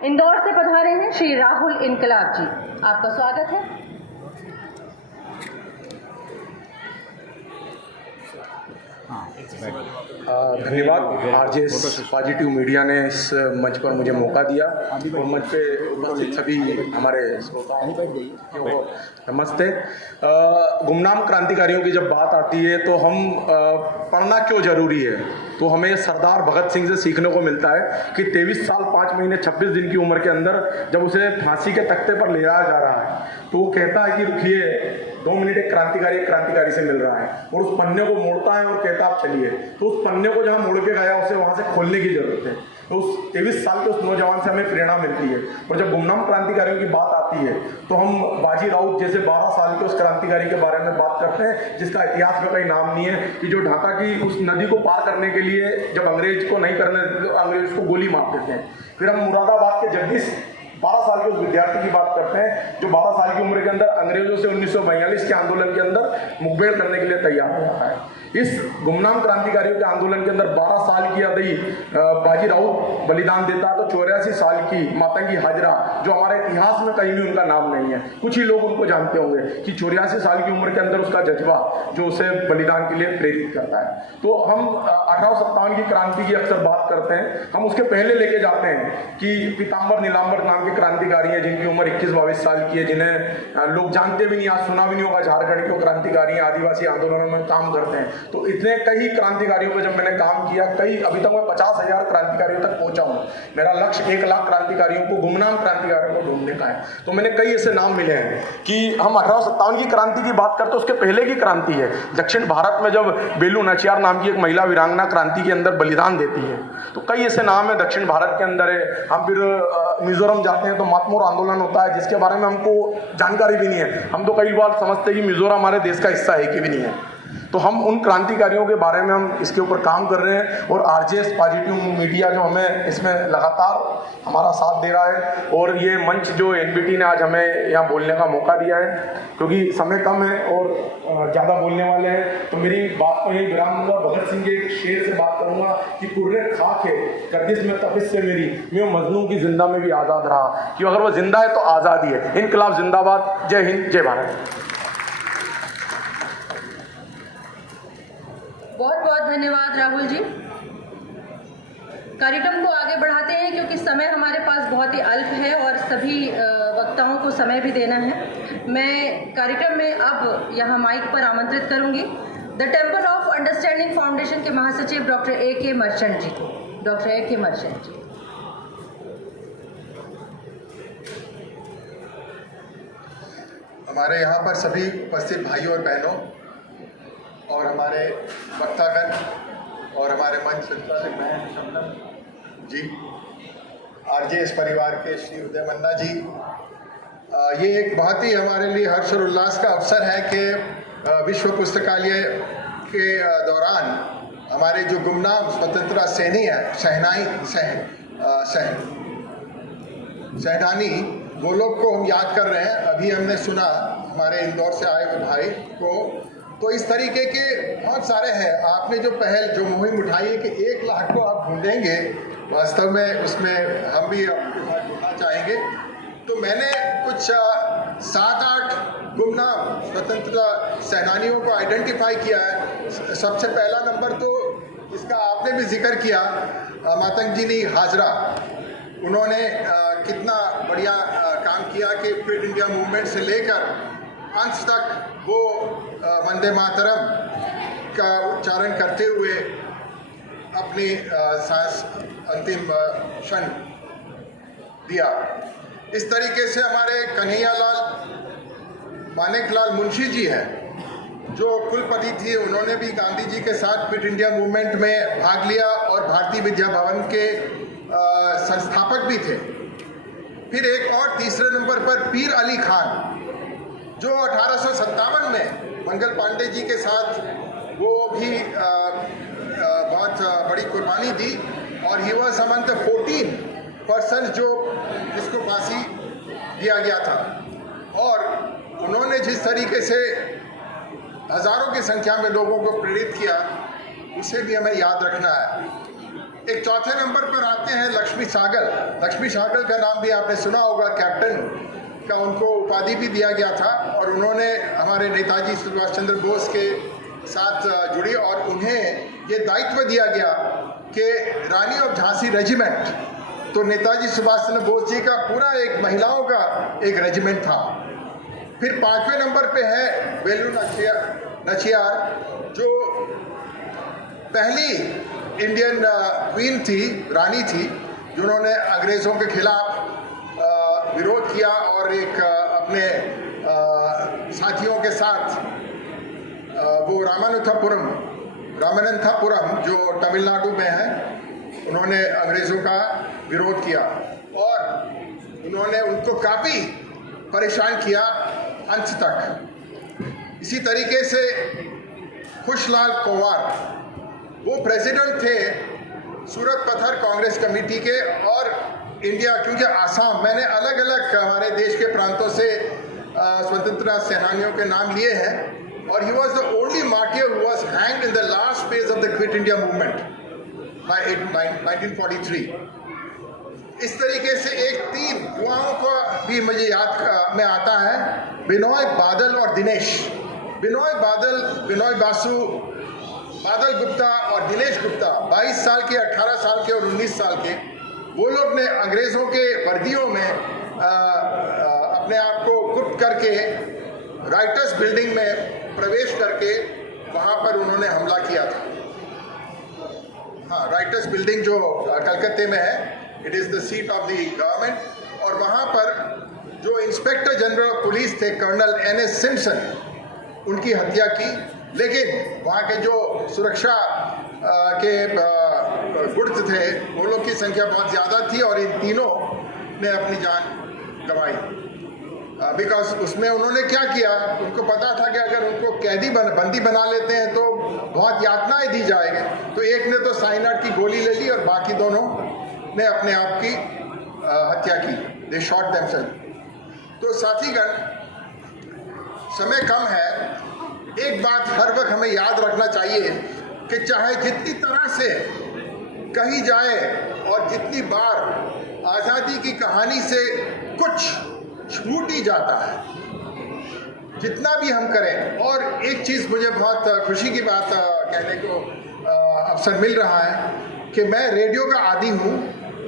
इंदौर से पधारे हैं श्री राहुल इनकलाब जी, आपका स्वागत है। धन्यवाद। आरजेएस पॉजिटिव मीडिया ने इस मंच पर मुझे मौका दिया और मंच पे उपस्थित सभी हमारे श्रोताओं को नमस्ते। गुमनाम क्रांतिकारियों की जब बात आती है तो हम पढ़ना क्यों ज़रूरी है, तो हमें सरदार भगत सिंह से सीखने को मिलता है कि 23 साल 5 महीने 26 दिन की उम्र के अंदर जब उसे फांसी के तख्ते पर ले जाया जा रहा है तो वो कहता है कि रुकिए 2 मिनट, एक क्रांतिकारी से मिल रहा है, और उस पन्ने को मोड़ता है और कहता आप चलिए। तो उस पन्ने को जहाँ मोड़ के गया उसे वहाँ से खोलने की जरूरत है। तो उस 23 साल के उस नौजवान से हमें प्रेरणा मिलती है। और जब गुमनाम क्रांतिकारियों की बात आती है तो हम बाजी राउत जैसे 12 साल के उस क्रांतिकारी के बारे में बात करते हैं जिसका इतिहास में कहीं नाम नहीं है, कि जो ढाका की उस नदी को पार करने के लिए जब अंग्रेज को नहीं करने, अंग्रेज को गोली मार देते हैं। फिर हम मुरादाबाद के जगदीश 12 साल के उस विद्यार्थी की बात करते हैं जो 12 साल की उम्र के अंदर अंग्रेजों से 1942 के आंदोलन के अंदर मुखबिर करने के लिए तैयार हो जाता है। इस गुमनाम क्रांतिकारियों के आंदोलन के अंदर 12 साल की अदई बाजी राउत बलिदान देता है, तो 84 साल की मातंगी हाजरा, जो हमारे इतिहास में कहीं भी उनका नाम नहीं है, कुछ ही लोग उनको जानते होंगे कि 84 साल की उम्र के अंदर उसका जज्बा जो उसे बलिदान के लिए प्रेरित करता है। तो हम 1857 की क्रांति की अक्सर बात करते हैं, हम उसके पहले लेके जाते हैं कि पीताम्बर नीलांबर नाम के क्रांतिकारी हैं जिनकी उम्र 21-22 साल की है, जिन्हें लोग जानते भी नहीं, आज सुना भी नहीं होगा, झारखंड के क्रांतिकारी हैं, आदिवासी आंदोलनों में काम करते हैं। तो इतने कई क्रांतिकारियों पर जब मैंने काम किया, अभी तक मैं 50,000 क्रांतिकारियों तक पहुंचा हूँ। मेरा लक्ष्य 1 लाख क्रांतिकारियों को, गुमनाम क्रांतिकारियों को ढूंढने का है। तो मैंने कई ऐसे नाम मिले हैं कि हम 1857 की क्रांति की बात करते, उसके पहले की क्रांति है दक्षिण भारत में, जब बेलू नाचियार नाम की एक महिला वीरांगना क्रांति के अंदर बलिदान देती है। तो कई ऐसे नाम है दक्षिण भारत के अंदर है। हम फिर मिजोरम जाते हैं तो मातमोर आंदोलन होता है जिसके बारे में हमको जानकारी भी नहीं है। हम तो कई बार समझते हैं कि मिजोरम हमारे देश का हिस्सा है कि भी नहीं है। तो हम उन क्रांतिकारियों के बारे में हम इसके ऊपर काम कर रहे हैं, और आरजेएस पॉजिटिव मीडिया जो हमें इसमें लगातार हमारा साथ दे रहा है, और ये मंच जो एनबीटी ने आज हमें यहाँ बोलने का मौका दिया है, क्योंकि समय कम है और ज़्यादा बोलने वाले हैं तो मेरी बात को यही विराम दूंगा। भगत सिंह के एक शेर से बात करूंगा कि कुर्रे खाक है गर्दिश में तपिश से मेरी, मैं मजलूम की जिंदा में भी आज़ाद रहा, कि अगर वो जिंदा है तो आज़ादी है। इनकलाब जिंदाबाद। जय हिंद, जय भारत। बहुत बहुत धन्यवाद राहुल जी। कार्यक्रम को आगे बढ़ाते हैं क्योंकि समय हमारे पास बहुत ही अल्प है और सभी वक्ताओं को समय भी देना है। मैं कार्यक्रम में अब यहाँ माइक पर आमंत्रित करूंगी the temple of understanding foundation के महासचिव डॉक्टर A.K. मर्चेंट जी को। Doctor A.K. मर्चेंट जी। हमारे यहाँ पर सभी उपस्थित भाइयों और बहनों और हमारे वक्तागण और हमारे मंच संचालक बहन शबनम जी, आरजेएस परिवार के श्री उदय मन्ना जी, ये एक बहुत ही हमारे लिए हर्ष और उल्लास का अवसर है कि विश्व पुस्तकालय के दौरान हमारे जो गुमनाम स्वतंत्रता सेनानी है, सेनानी, वो लोग को हम याद कर रहे हैं। अभी हमने सुना हमारे इंदौर से आए हुए भाई को, तो इस तरीके के बहुत सारे हैं। आपने जो पहल, जो मुहिम उठाई है कि 1 लाख को आप ढूंढेंगे, वास्तव में उसमें हम भी आपके साथ जुड़ना चाहेंगे। तो मैंने कुछ 7-8 गुमनाम स्वतंत्रता सेनानियों को आइडेंटिफाई किया है। सबसे पहला नंबर तो इसका आपने भी जिक्र किया, मातंगी हाजरा। उन्होंने कितना बढ़िया काम किया कि क्विट इंडिया मूवमेंट से लेकर अंत तक वो वंदे मातरम का उच्चारण करते हुए अपनी सांस अंतिम क्षण दिया। इस तरीके से हमारे कन्हैयालाल मानेकलाल मुंशी जी हैं जो कुलपति थी, उन्होंने भी गांधी जी के साथ क्विट इंडिया मूवमेंट में भाग लिया और भारतीय विद्या भवन के संस्थापक भी थे। फिर एक और तीसरे नंबर पर पीर अली खान, जो 1857 में मंगल पांडे जी के साथ वो भी बहुत बड़ी कुर्बानी दी, और he was among the 14 person जिसको फांसी दिया गया था। और उन्होंने जिस तरीके से हजारों की संख्या में लोगों को प्रेरित किया, उसे भी हमें याद रखना है। एक चौथे नंबर पर आते हैं लक्ष्मी सहगल। लक्ष्मी सहगल का नाम भी आपने सुना होगा, कैप्टन का उनको उपाधि भी दिया गया था और उन्होंने हमारे नेताजी सुभाष चंद्र बोस के साथ जुड़ी और उन्हें ये दायित्व दिया गया कि रानी ऑफ झांसी रेजिमेंट, तो नेताजी सुभाष चंद्र बोस जी का पूरा एक महिलाओं का एक रेजिमेंट था। फिर 5वें नंबर पे है वेलू नाचियार, जो पहली इंडियन क्वीन थी, रानी थी, जिन्होंने अंग्रेज़ों के खिलाफ विरोध किया और एक अपने साथियों के साथ वो रामानंथापुरम जो तमिलनाडु में है, उन्होंने अंग्रेज़ों का विरोध किया और उन्होंने उनको काफ़ी परेशान किया अंत तक। इसी तरीके से खुशलाल कुंवर, वो प्रेसिडेंट थे सूरत पत्थर कांग्रेस कमेटी के और इंडिया, क्योंकि आसाम, मैंने अलग अलग हमारे देश के प्रांतों से स्वतंत्रता सेनानियों के नाम लिए हैं और he was the only martyr who was hanged in the last phase of the quit India movement by 1943। इस तरीके से एक 3 युवाओं को भी मुझे याद में आता है, बिनोय बादल और दिनेश। बिनोय बासु, बादल गुप्ता और दिनेश गुप्ता, 22 साल के, 18 साल के और 19 साल के, वो लोग ने अंग्रेज़ों के वर्दियों में अपने आप को गुप्त करके राइटर्स बिल्डिंग में प्रवेश करके वहाँ पर उन्होंने हमला किया था। हाँ, राइटर्स बिल्डिंग जो कलकत्ते में है, it is the seat of the government, और वहाँ पर जो इंस्पेक्टर जनरल ऑफ पुलिस थे कर्नल NS सिम्पसन, उनकी हत्या की। लेकिन वहाँ के जो सुरक्षा के गुर्द थे, वो लोग की संख्या बहुत ज़्यादा थी और इन तीनों ने अपनी जान गंवाई। बिकॉज उसमें उन्होंने क्या किया, उनको पता था कि अगर उनको बंदी बना लेते हैं तो बहुत यातनाएं दी जाएंगे, तो एक ने तो साइनाइड की गोली ले ली और बाकी दोनों ने अपने आप की हत्या की। They shot themselves. तो साथीगण, समय कम है, एक बात हर वक्त हमें याद रखना चाहिए कि चाहे जितनी तरह से कही जाए और जितनी बार आज़ादी की कहानी से कुछ छूट ही जाता है, जितना भी हम करें। और एक चीज़ मुझे बहुत खुशी की बात कहने को अवसर मिल रहा है कि मैं रेडियो का आदी हूँ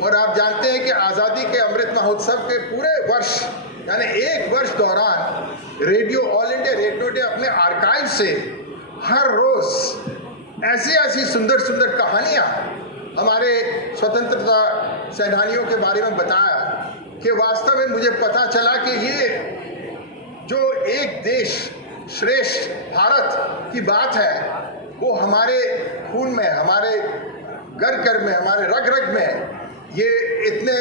और आप जानते हैं कि आज़ादी के अमृत महोत्सव के पूरे वर्ष, यानी 1 वर्ष दौरान, radio, all India radio day अपने आर्काइव से हर रोज़ ऐसी सुंदर सुंदर कहानियाँ हमारे स्वतंत्रता सेनानियों के बारे में बताया कि वास्तव में मुझे पता चला कि ये जो एक देश श्रेष्ठ भारत की बात है, वो हमारे खून में, हमारे घर में, हमारे रग में ये इतने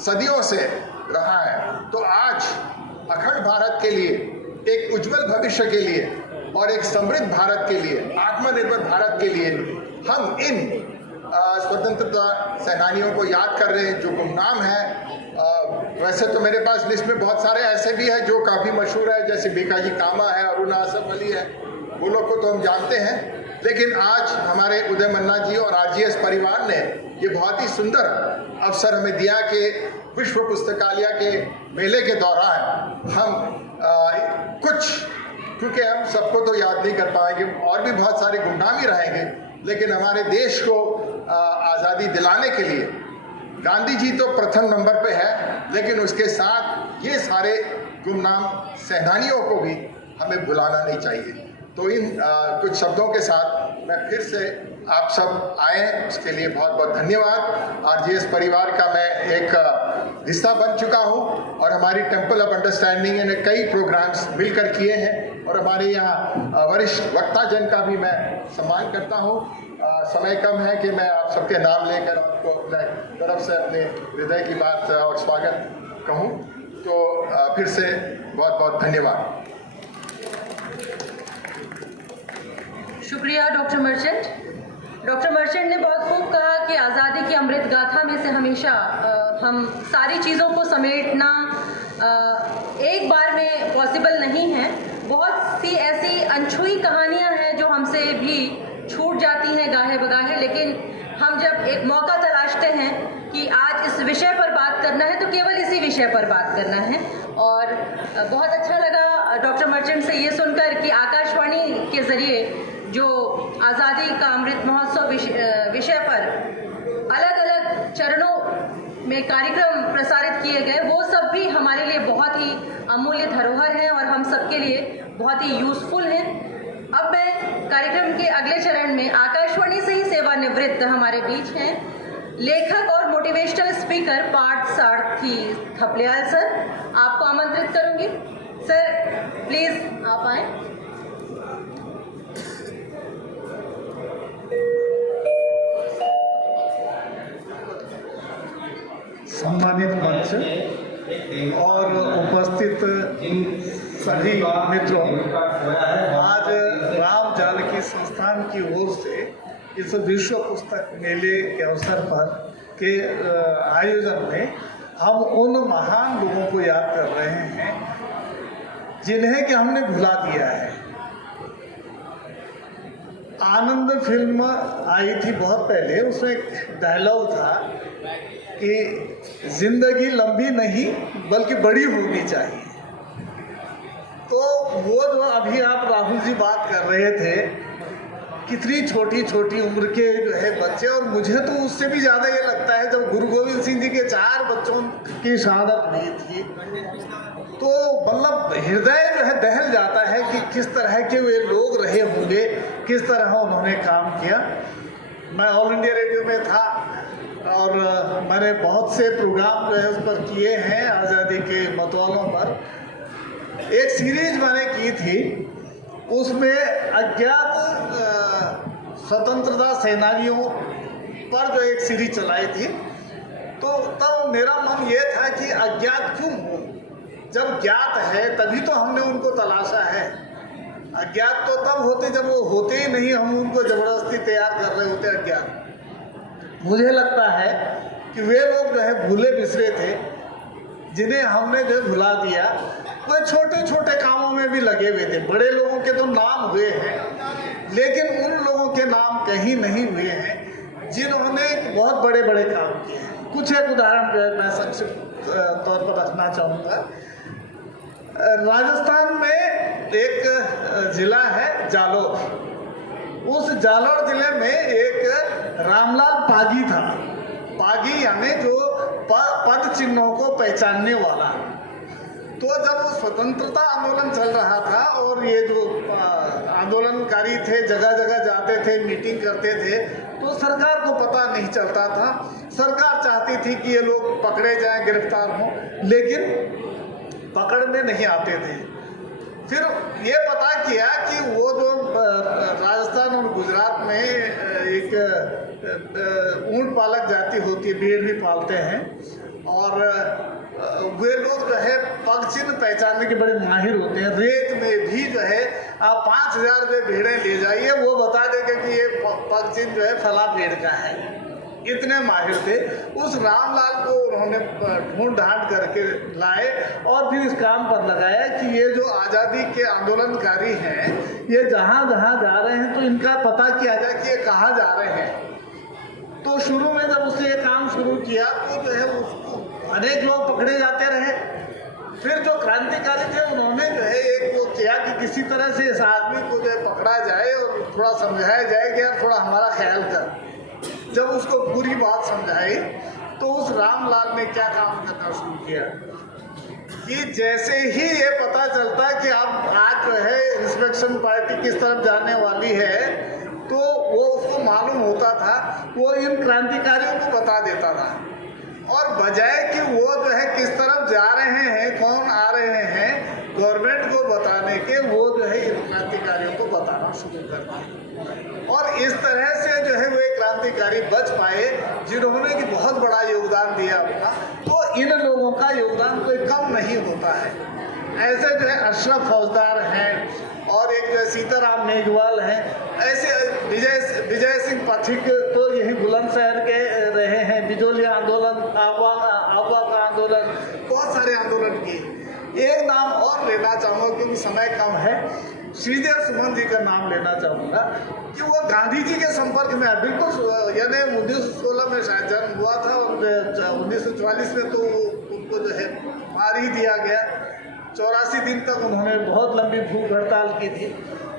सदियों से रहा है। तो आज अखंड भारत के लिए, एक उज्जवल भविष्य के लिए और एक समृद्ध भारत के लिए, आत्मनिर्भर भारत के लिए हम इन स्वतंत्रता सेनानियों को याद कर रहे हैं जो गुमनाम हैं। वैसे तो मेरे पास लिस्ट में बहुत सारे ऐसे भी हैं जो काफ़ी मशहूर है, जैसे भीखाजी कामा है, अरुण आसफ अली है, वो लोग को तो हम जानते हैं। लेकिन आज हमारे उदय मन्ना जी और RGS परिवार ने ये बहुत ही सुंदर अवसर हमें दिया कि विश्व पुस्तकालय के मेले के दौरान हम कुछ, क्योंकि हम सबको तो याद नहीं कर पाएंगे, और भी बहुत सारे गुमनाम ही रहेंगे, लेकिन हमारे देश को आज़ादी दिलाने के लिए गांधी जी तो प्रथम नंबर पे है, लेकिन उसके साथ ये सारे गुमनाम सेनानियों को भी हमें भुलाना नहीं चाहिए। तो इन कुछ शब्दों के साथ मैं फिर से आप सब आए, उसके लिए बहुत बहुत धन्यवाद। RGS परिवार का मैं एक हिस्सा बन चुका हूँ और हमारी टेम्पल ऑफ अंडरस्टैंडिंग ने कई प्रोग्राम्स मिलकर किए हैं और हमारे यहाँ वरिष्ठ वक्ता जन का भी मैं सम्मान करता हूँ। समय कम है कि मैं आप सबके नाम लेकर आपको अपने तरफ से अपने हृदय की बात और स्वागत कहूँ। तो फिर से बहुत बहुत धन्यवाद। शुक्रिया डॉक्टर मर्चेंट ने बहुत खूब कहा कि आज़ादी की अमृत गाथा में से हमेशा हम सारी चीज़ों को समेटना एक बार में पॉसिबल नहीं है। बहुत सी ऐसी अनछुई कहानियां हैं जो हमसे भी छूट जाती हैं गाहे बगाहे, लेकिन हम जब एक मौका तलाशते हैं कि आज इस विषय पर बात करना है तो केवल इसी विषय पर बात करना है। और बहुत अच्छा लगा डॉक्टर मर्चेंट से ये सुनकर कि आकाशवाणी के ज़रिए जो आज़ादी का अमृत महोत्सव विषय पर अलग अलग चरणों में कार्यक्रम प्रसारित किए गए, वो सब भी हमारे लिए बहुत ही अमूल्य धरोहर हैं और हम सबके लिए बहुत ही यूज़फुल हैं। अब मैं कार्यक्रम के अगले चरण में आकाशवाणी से ही सेवानिवृत्त हमारे बीच हैं लेखक और मोटिवेशनल स्पीकर पार्थ सारथी थपलियाल सर, आपको आमंत्रित करूंगी। सर प्लीज़ आप आएँ। सम्मानित मंच और उपस्थित सभी मित्रों, आज राम जानकी संस्थान की ओर से इस विश्व पुस्तक मेले के अवसर पर के आयोजन में हम उन महान लोगों को याद कर रहे हैं जिन्हें कि हमने भुला दिया है। आनंद फिल्म आई थी बहुत पहले, उसमें एक डायलॉग था कि जिंदगी लंबी नहीं बल्कि बड़ी होनी चाहिए। तो वो जो अभी आप राहुल जी बात कर रहे थे, कितनी छोटी छोटी उम्र के जो है बच्चे, और मुझे तो उससे भी ज़्यादा ये लगता है जब गुरु गोविंद सिंह जी के 4 बच्चों की शहादत हुई थी तो मतलब हृदय जो है दहल जाता है कि किस तरह के वे लोग रहे होंगे, किस तरह उन्होंने काम किया। मैं ऑल इंडिया रेडियो में था और मैंने बहुत से प्रोग्राम जो है उस पर किए हैं आज़ादी के मतवालों पर। एक सीरीज मैंने की थी, उसमें अज्ञात स्वतंत्रता सेनानियों पर जो एक सीरीज चलाई थी, तो तब मेरा मन ये था कि अज्ञात क्यों हो, जब ज्ञात है तभी तो हमने उनको तलाशा है। अज्ञात तो तब होते जब वो होते ही नहीं, हम उनको ज़बरदस्ती तैयार कर रहे होते अज्ञात। मुझे लगता है कि वे लोग जो है भूले बिसरे थे जिन्हें हमने जो भुला दिया। वे छोटे छोटे कामों में भी लगे हुए थे। बड़े लोगों के तो नाम हुए हैं, लेकिन उन लोगों के नाम कहीं नहीं हुए हैं जिन्होंने बहुत बड़े बड़े काम किए हैं। कुछ एक उदाहरण जो है मैं संक्षिप्त तौर पर रखना चाहूँगा। राजस्थान में एक ज़िला है जालोर। उस जालोर ज़िले में एक रामलाल पागी था। पागी यानी जो पद चिन्हों को पहचानने वाला। तो जब स्वतंत्रता आंदोलन चल रहा था और ये जो आंदोलनकारी थे जगह जगह जाते थे, मीटिंग करते थे, तो सरकार को पता नहीं चलता था। सरकार चाहती थी कि ये लोग पकड़े जाएं, गिरफ्तार हों, लेकिन पकड़ में नहीं आते थे। फिर ये पता किया कि वो जो राजस्थान और गुजरात में एक ऊंट पालक जाति होती है, भेड़ भी पालते हैं, और वे लोग जो है पग चिन्ह पहचानने के बड़े माहिर होते हैं। रेत में भी जो है आप 5000 भेड़ें ले जाइए, वो बता देंगे कि ये पग चिन्ह जो है फला भेड़ का है। इतने माहिर थे। उस रामलाल को उन्होंने ढूंढ ढांड करके लाए और फिर इस काम पर लगाया कि ये जो आज़ादी के आंदोलनकारी हैं, ये जहाँ जहाँ जा रहे हैं तो इनका पता किया जाए कि ये कहाँ जा रहे हैं। तो शुरू में जब उसने ये काम शुरू किया तो जो है उसको अनेक लोग पकड़े जाते रहे। फिर जो क्रांतिकारी थे उन्होंने जो है एक वो किया कि किसी तरह से इस आदमी को जो है पकड़ा जाए और थोड़ा समझाया जाए कि यार थोड़ा हमारा ख्याल कर। जब उसको पूरी बात समझाई तो उस रामलाल ने क्या काम करना शुरू किया कि जैसे ही ये पता चलता कि अब आज जो है इंस्पेक्शन पार्टी किस तरफ जाने वाली है, तो वो उसको मालूम होता था, वो इन क्रांतिकारियों को बता देता था। और बजाय कि वो जो है किस तरफ जा रहे हैं, कौन आ रहे हैं, गवर्नमेंट को बताने के, वो जो है इन क्रांतिकारियों को बताना शुरू कर दिया। और इस तरह से जो है वे क्रांतिकारी बच पाए जिन्होंने कि बहुत बड़ा योगदान दिया अपना। तो इन लोगों का योगदान कोई कम नहीं होता है। ऐसे जो है अशरफ फौजदार हैं और एक जो है सीताराम मेघवाल हैं। ऐसे विजय सिंह पथिक तो यही बुलंदशहर के रहे हैं। बिजोली आंदोलन, आगवा का आंदोलन, बहुत सारे आंदोलन किए। एक नाम और लेना चाहूँगा क्योंकि समय कम है। श्रीदेव सुमन जी का नाम लेना चाहूँगा कि वो गांधी जी के संपर्क में है। बिल्कुल यानी 1916 में शायद जन्म हुआ था और 1944 में तो उनको जो है मार ही दिया गया। 84 दिन तक उन्होंने बहुत लंबी भूख हड़ताल की थी।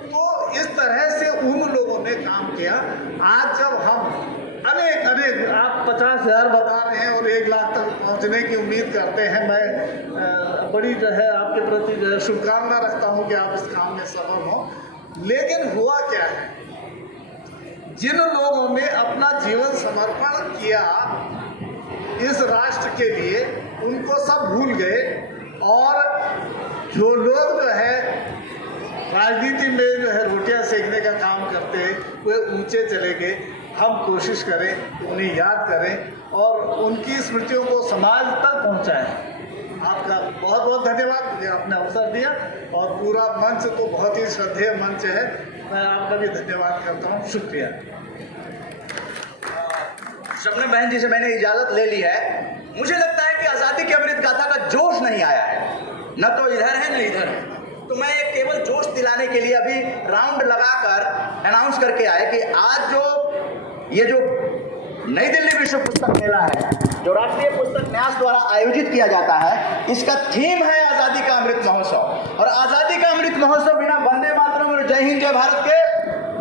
तो इस तरह से उन लोगों ने काम किया। आज जब हम अनेक आप 50,000 बता रहे हैं और 1 लाख तक पहुंचने की उम्मीद करते हैं, मैं बड़ी जो है आपके प्रति जो है शुभकामना रखता हूं कि आप इस काम में सफल हों। लेकिन हुआ क्या है, जिन लोगों ने अपना जीवन समर्पण किया इस राष्ट्र के लिए, उनको सब भूल गए और जो लोग जो है राजनीति में जो है रोटियां सेकने का काम करते हैं वे ऊंचे चले गए। हम कोशिश करें, उन्हें याद करें और उनकी स्मृतियों को समाज तक पहुंचाएं। आपका बहुत बहुत धन्यवाद, मुझे आपने अवसर दिया और पूरा मंच तो बहुत ही श्रद्धेय मंच है। मैं आपका भी धन्यवाद करता हूँ। शुक्रिया। शबनम बहन जी से मैंने इजाजत ले ली है। मुझे लगता है कि आज़ादी की अमृत गाथा का जोश नहीं आया है, न तो इधर है न इधर है। तो मैं केवल जोश दिलाने के लिए अभी राउंड लगाकर अनाउंस करके आए कि आज ये जो नई दिल्ली विश्व पुस्तक मेला है, जो राष्ट्रीय पुस्तक न्यास द्वारा आयोजित किया जाता है, इसका थीम है आज़ादी का अमृत महोत्सव। और आज़ादी का अमृत महोत्सव बिना वंदे मातरम और जय हिंद जय भारत के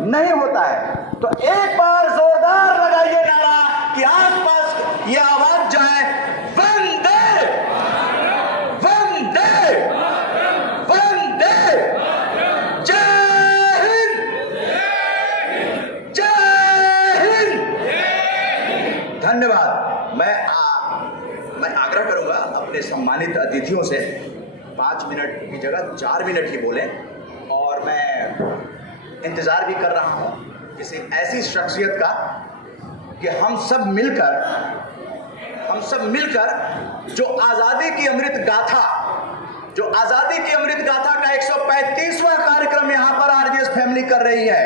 नहीं होता है। तो एक बार जोरदार लगाइए नारा कि आसपास ये आवाज जो है वंदे वंदे वंदे जय हिंद जय हिंद। धन्यवाद। मैं आग्रह करूंगा अपने सम्मानित अतिथियों से 5 मिनट की जगह 4 मिनट ही बोलें। और मैं इंतजार भी कर रहा हूं किसी ऐसी शख्सियत का कि हम सब मिलकर जो आज़ादी की अमृत गाथा का 135वां कार्यक्रम यहाँ पर आरजेएस फैमिली कर रही है।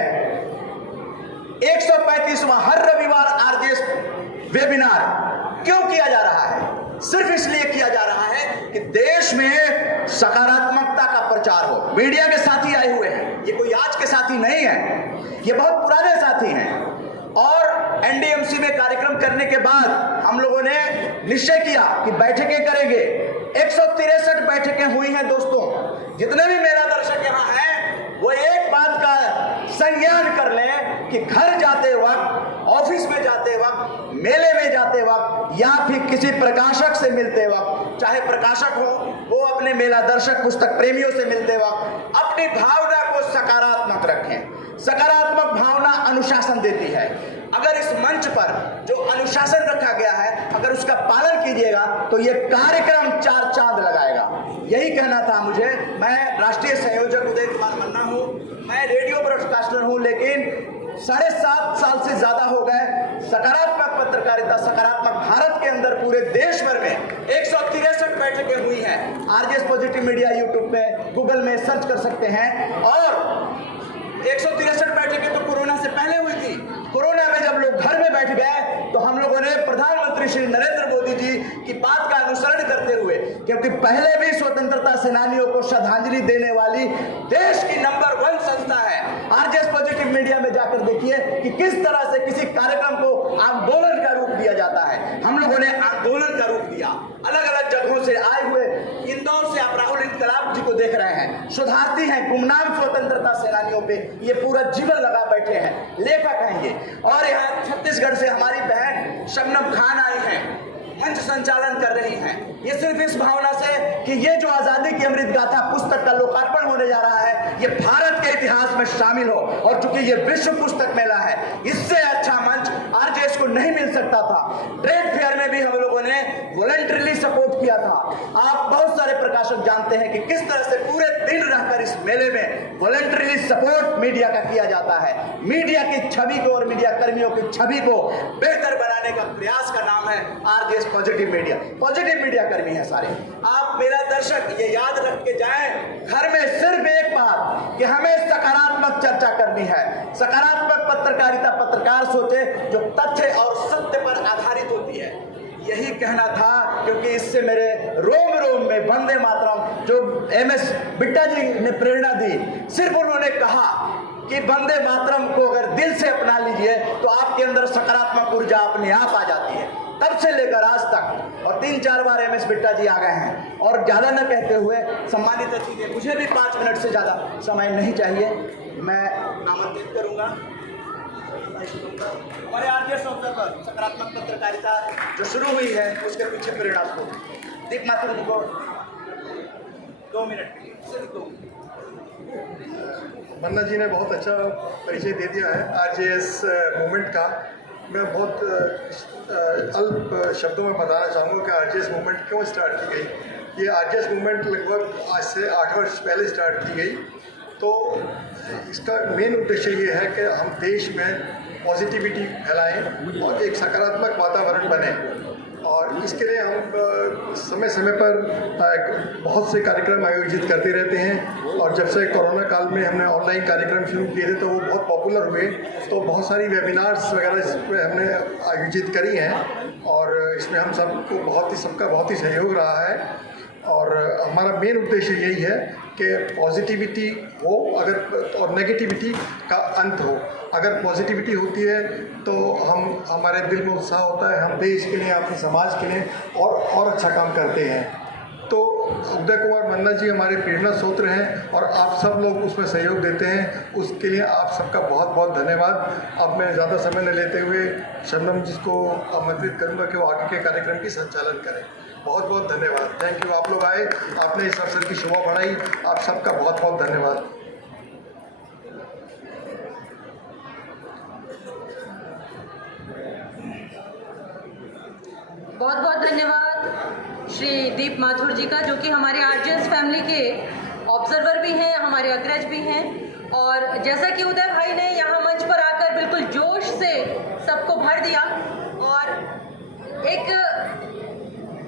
135वां हर रविवार आरजेएस वेबिनार क्यों किया जा रहा है? सिर्फ इसलिए किया जा रहा है कि देश में सकारात्मकता का प्रचार हो। मीडिया के साथी आए हुए हैं, ये कोई आज के साथी नहीं है, ये बहुत पुराने साथी हैं। और एनडीएमसी में कार्यक्रम करने के बाद हम लोगों ने निश्चय किया कि बैठकें करेंगे। 163 बैठकें हुई हैं दोस्तों। जितने भी मेरा दर्शक यहाँ हैं वो एक बात का संज्ञान कर लें कि घर जाते वक्त, ऑफिस में जाते वक्त, मेले में जाते वक्त या फिर किसी प्रकाशक से मिलते वक्त, चाहे प्रकाशक हो वो अपने मेला दर्शक पुस्तक प्रेमियों से मिलते वक्त अपनी भावना को सकारात्मक रखें। सकारात्मक भावना अनुशासन देती है। अगर इस मंच पर जो अनुशासन रखा गया है अगर उसका पालन कीजिएगा तो ये कार्यक्रम 4 चांद लगाएगा। यही कहना था मुझे। मैं राष्ट्रीय संयोजक उदय कुमार मन्ना हूँ, मैं रेडियो ब्रॉडकास्टर हूँ, लेकिन 7.5 साल से ज्यादा हो गए सकारात्मक पत्रकारिता, सकारात्मक भारत के अंदर पूरे देश भर में 163 बैठकें हुई हैं। आरजेएस पॉजिटिव मीडिया यूट्यूब पे, गूगल में सर्च कर सकते हैं। और 163 बैठकें तो कोरोना से पहले हुई थी। कोरोना में जब लोग घर में बैठ गए तो हम लोगों ने प्रधानमंत्री श्री नरेंद्र मोदी जी की बात का अनुसरण करते हुए, क्योंकि पहले भी स्वतंत्रता सेनानियों को श्रद्धांजलि देने वाली देश की नंबर 1 संस्था है। आरजेएस पॉजिटिव मीडिया में जाकर देखिए कि किस तरह से किसी कार्यक्रम को आंदोलन का रूप दिया जाता है। हम लोगों ने आंदोलन का रूप दिया। अलग अलग जगहों से आए हुए, इंदौर से आप राहुल इंकलाब जी को देख रहे हैं, शोधार्थी हैं, गुमनाम स्वतंत्रता सेनानियों पे ये पूरा जीवन लगा बैठे हैं, लेखक हैं ये। और यहाँ छत्तीसगढ़ से हमारी बहन शबनम खान आई हैं, मंच संचालन कर रही हैं। ये सिर्फ इस भावना से कि ये जो आजादी की अमृत गाथा पुस्तक का लोकार्पण होने जा रहा है ये भारत के इतिहास में शामिल हो। और चूंकि ये विश्व पुस्तक मेला है, इससे अच्छा मंच आरजेएस को नहीं मिल सकता था। ट्रेड फेयर में भी हम लोगों ने वॉलंटरीली सपोर्ट किया था। आप बहुत सारे प्रकाशक जानते हैं कि किस तरह से पूरे दिन रहकर इस मेले में वॉलंटरीली सपोर्ट मीडिया का किया जाता है। मीडिया की छवि को और मीडिया कर्मियों की छवि को बेहतर बनाने का प्रयास का नाम है RJS positive media. Positive media कर्मी है सारे। आप मेरा दर्शक ये याद रख के जाएं घर में सिर्फ एक बात कि हमें सकारात्मक चर्चा करनी है। सकारात्मक पत्रकारिता पत्रकार सोचे जो तथ्य और सत्य पर आधारित होती है। यही कहना था, क्योंकि इससे मेरे रोम रोम में में वंदे मातरम जो MS बिट्टा जी ने प्रेरणा दी, सिर्फ उन्होंने कहा कि वंदे मातरम को अगर दिल से अपना लीजिए तो आपके अंदर सकारात्मक ऊर्जा अपने आप आ जाती है। तब से लेकर आज तक और 3-4 बार MS बिट्टा जी आ गए हैं। और ज़्यादा न कहते हुए सम्मानित अतिथि, मुझे भी 5 मिनट से ज़्यादा समय नहीं चाहिए, मैं आमंत्रित करूँगा हमारे RJS अवसर पर सकारात्मक पत्रकारिता जो शुरू हुई है उसके पीछे प्रेरणा को दीप माथुर को 2 मिनट के लिए सिर्फ 2 मिनट। मन्ना जी ने बहुत अच्छा परिचय दे दिया है RJS मूवमेंट का। मैं बहुत अल्प शब्दों में बताना चाहूँगा कि RJS मूवमेंट क्यों स्टार्ट की गई। ये RJS मूवमेंट लगभग आज से 8 वर्ष पहले स्टार्ट की गई। तो इसका मेन उद्देश्य ये है कि हम देश में पॉजिटिविटी फैलाएं और एक सकारात्मक वातावरण बने, और इसके लिए हम समय समय पर बहुत से कार्यक्रम आयोजित करते रहते हैं। और जब से कोरोना काल में हमने ऑनलाइन कार्यक्रम शुरू किए थे तो वो बहुत पॉपुलर हुए, तो बहुत सारी वेबिनार्स वगैरह इसमें हमने आयोजित करी हैं, और इसमें हम सबका बहुत ही सहयोग रहा है। और हमारा मेन उद्देश्य यही है कि पॉजिटिविटी हो अगर, और नेगेटिविटी का अंत हो। अगर पॉजिटिविटी होती है तो हमारे दिल में उत्साह होता है, हम देश के लिए, अपने समाज के लिए और अच्छा काम करते हैं। तो उदय कुमार मन्ना जी हमारे प्रेरणा स्रोत हैं और आप सब लोग उसमें सहयोग देते हैं, उसके लिए आप सबका बहुत बहुत धन्यवाद। अब मैं ज़्यादा समय न लेते हुए शबनम जी को आमंत्रित करूँगा कि वो आगे के कार्यक्रम की संचालन करें। बहुत बहुत धन्यवाद। Thank you. आप लोग आए, आपने इस अवसर की शोभा बढ़ाई, आप सबका बहुत बहुत धन्यवाद। बहुत बहुत धन्यवाद श्री दीप माथुर जी का, जो कि हमारे RJS फैमिली के ऑब्जर्वर भी हैं, हमारे अग्रज भी हैं। और जैसा कि उदय भाई ने यहाँ मंच पर आकर बिल्कुल जोश से सबको भर दिया, और एक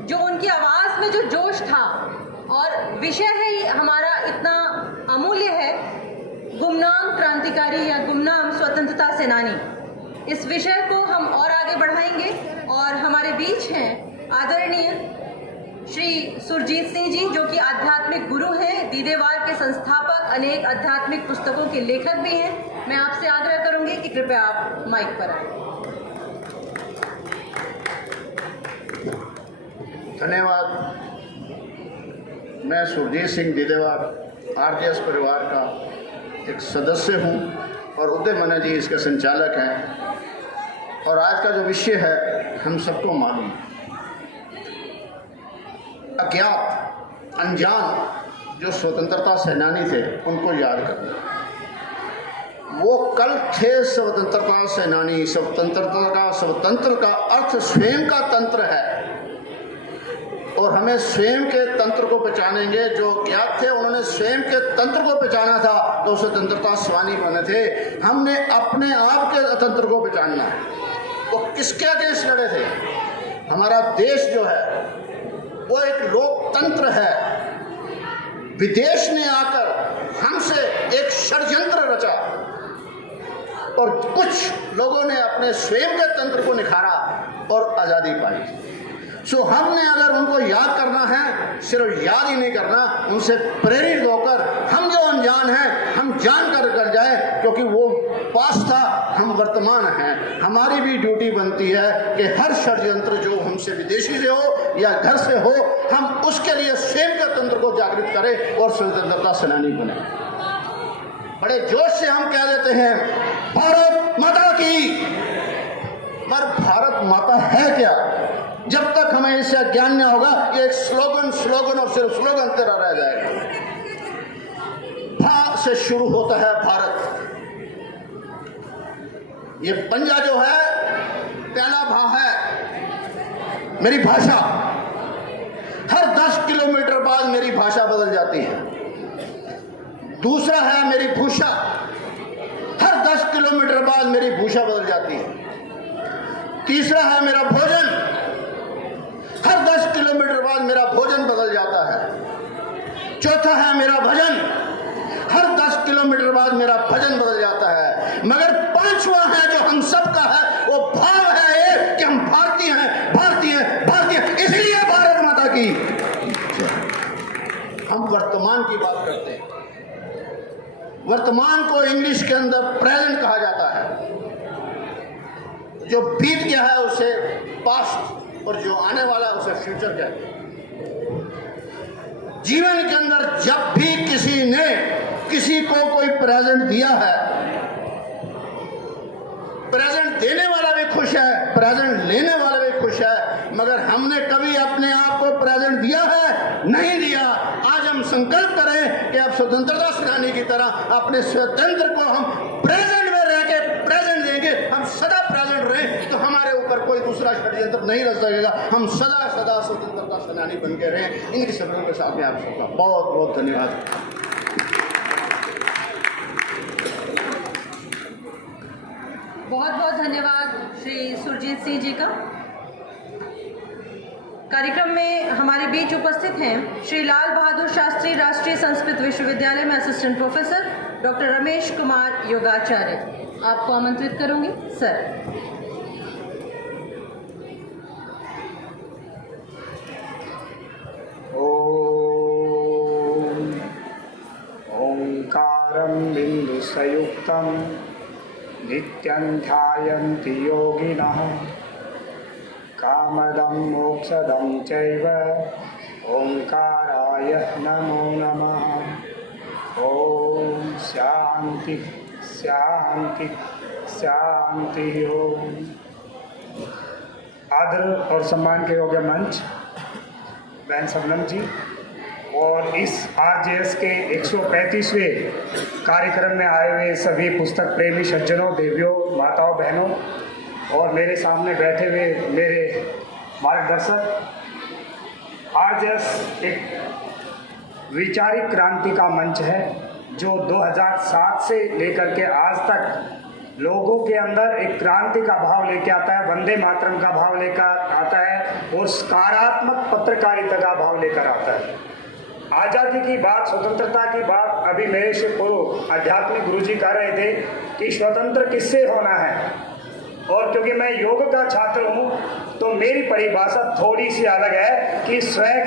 जो उनकी आवाज़ में जो जोश था, और विषय है हमारा इतना अमूल्य है, गुमनाम क्रांतिकारी या गुमनाम स्वतंत्रता सेनानी। इस विषय को हम और आगे बढ़ाएंगे, और हमारे बीच हैं आदरणीय श्री सुरजीत सिंह जी, जो कि आध्यात्मिक गुरु हैं, दीदेवार के संस्थापक, अनेक आध्यात्मिक पुस्तकों के लेखक भी हैं। मैं आपसे आग्रह करूंगी कि कृपया आप माइक पर आएं। धन्यवाद। मैं सुरजीत सिंह दीदेवार RJS परिवार का एक सदस्य हूं और उदय मन्ना जी इसके संचालक हैं। और आज का जो विषय है हम सबको मालूम, अज्ञात अनजान जो स्वतंत्रता सेनानी थे उनको याद करना। वो कल थे स्वतंत्रता सेनानी। स्वतंत्र का अर्थ स्वयं का तंत्र है, और हमें स्वयं के तंत्र को पहचानेंगे। जो ज्ञात थे उन्होंने स्वयं के तंत्र को पहचाना था तो स्वतंत्रता सेनानी बने थे। हमने अपने आप के तंत्र को पहचानना है। वो किसके अगेंस्ट लड़े थे? हमारा देश जो है वो एक लोकतंत्र है। विदेश ने आकर हमसे एक षड्यंत्र रचा और कुछ लोगों ने अपने स्वयं के तंत्र को निखारा और आज़ादी पाई। सो हमने अगर उनको याद करना है, सिर्फ याद ही नहीं करना, उनसे प्रेरित होकर हम जो अनजान हैं हम जान कर जाए, क्योंकि वो पास था, हम वर्तमान हैं। हमारी भी ड्यूटी बनती है कि हर षड्यंत्र जो हमसे विदेशी से हो या घर से हो, हम उसके लिए स्वयं के तंत्र को जागृत करें और स्वतंत्रता सेनानी बने। बड़े जोश से हम कह देते हैं भारत माता की, पर भारत माता है क्या? जब तक हमें इससे ज्ञान न होगा ये एक स्लोगन और सिर्फ स्लोगन तेरा रह जाएगा। भा से शुरू होता है भारत। ये पंजा जो है पहला भा है मेरी भाषा। हर 10 किलोमीटर बाद मेरी भाषा बदल जाती है। दूसरा है मेरी भूषा। हर 10 किलोमीटर बाद मेरी भूषा बदल जाती है। तीसरा है मेरा भोजन। हर 10 किलोमीटर बाद मेरा भोजन बदल जाता है। चौथा है मेरा भजन। हर 10 किलोमीटर बाद मेरा भजन बदल जाता है। मगर पांचवा है जो हम सबका है, वो भाव है ये कि हम भारतीय हैं, भारतीय, इसलिए भारत माता की। हम वर्तमान की बात करते हैं। वर्तमान को इंग्लिश के अंदर प्रेजेंट कहा जाता है। जो बीत गया है उसे पास्ट और जो आने वाला है उसे फ्यूचर कहते हैं। जीवन के अंदर जब भी किसी ने किसी को कोई प्रेजेंट दिया है, प्रेजेंट देने वाला भी खुश है, प्रेजेंट लेने वाला भी खुश है, मगर हमने कभी अपने आप को प्रेजेंट दिया है? नहीं दिया। आज हम संकल्प करें कि अब स्वतंत्रता सेनानी की तरह अपने स्वतंत्र को हम प्रेजेंट में रह के प्रेजेंट देंगे। हम सदा प्रेजेंट रहें तो हमारे ऊपर कोई दूसरा षड्यंत्र नहीं रच सकेगा। हम सदा सदा स्वतंत्रता सेनानी बन के रहें। इनकी शब्दों के साथ में आप सबका बहुत बहुत धन्यवाद। बहुत बहुत धन्यवाद श्री सुरजीत सिंह जी का। कार्यक्रम में हमारे बीच उपस्थित हैं श्री लाल बहादुर शास्त्री राष्ट्रीय संस्कृत विश्वविद्यालय में assistant professor doctor Ramesh Kumar Yogacharya. आपको आमंत्रित करूंगी सर। ओंकारं बिंदुसयुक्तं नित्यं ध्यायन्ति योगिनः कामदं मोक्षदं चैव ओंकाराय नमो नमः। ओम शांति शांति शांति। ओम। आदर और सम्मान के योग्य मंच बहन सबनम जी और इस आरजेएस के 135वें कार्यक्रम में आए हुए सभी पुस्तक प्रेमी सज्जनों, देवियों, माताओं, बहनों और मेरे सामने बैठे हुए मेरे मार्गदर्शक। आरजेएस एक वैचारिक क्रांति का मंच है जो 2007 से लेकर के आज तक लोगों के अंदर एक क्रांति का भाव लेके आता है, वंदे मातरम का भाव लेकर आता है और सकारात्मक पत्रकारिता का भाव लेकर आता है। आज़ादी की बात, स्वतंत्रता की बात अभी मेरे से पूर्व आध्यात्मिक गुरुजी कह रहे थे कि स्वतंत्र किससे होना है, और क्योंकि मैं योग का छात्र हूँ तो मेरी परिभाषा थोड़ी सी अलग है कि स्वयं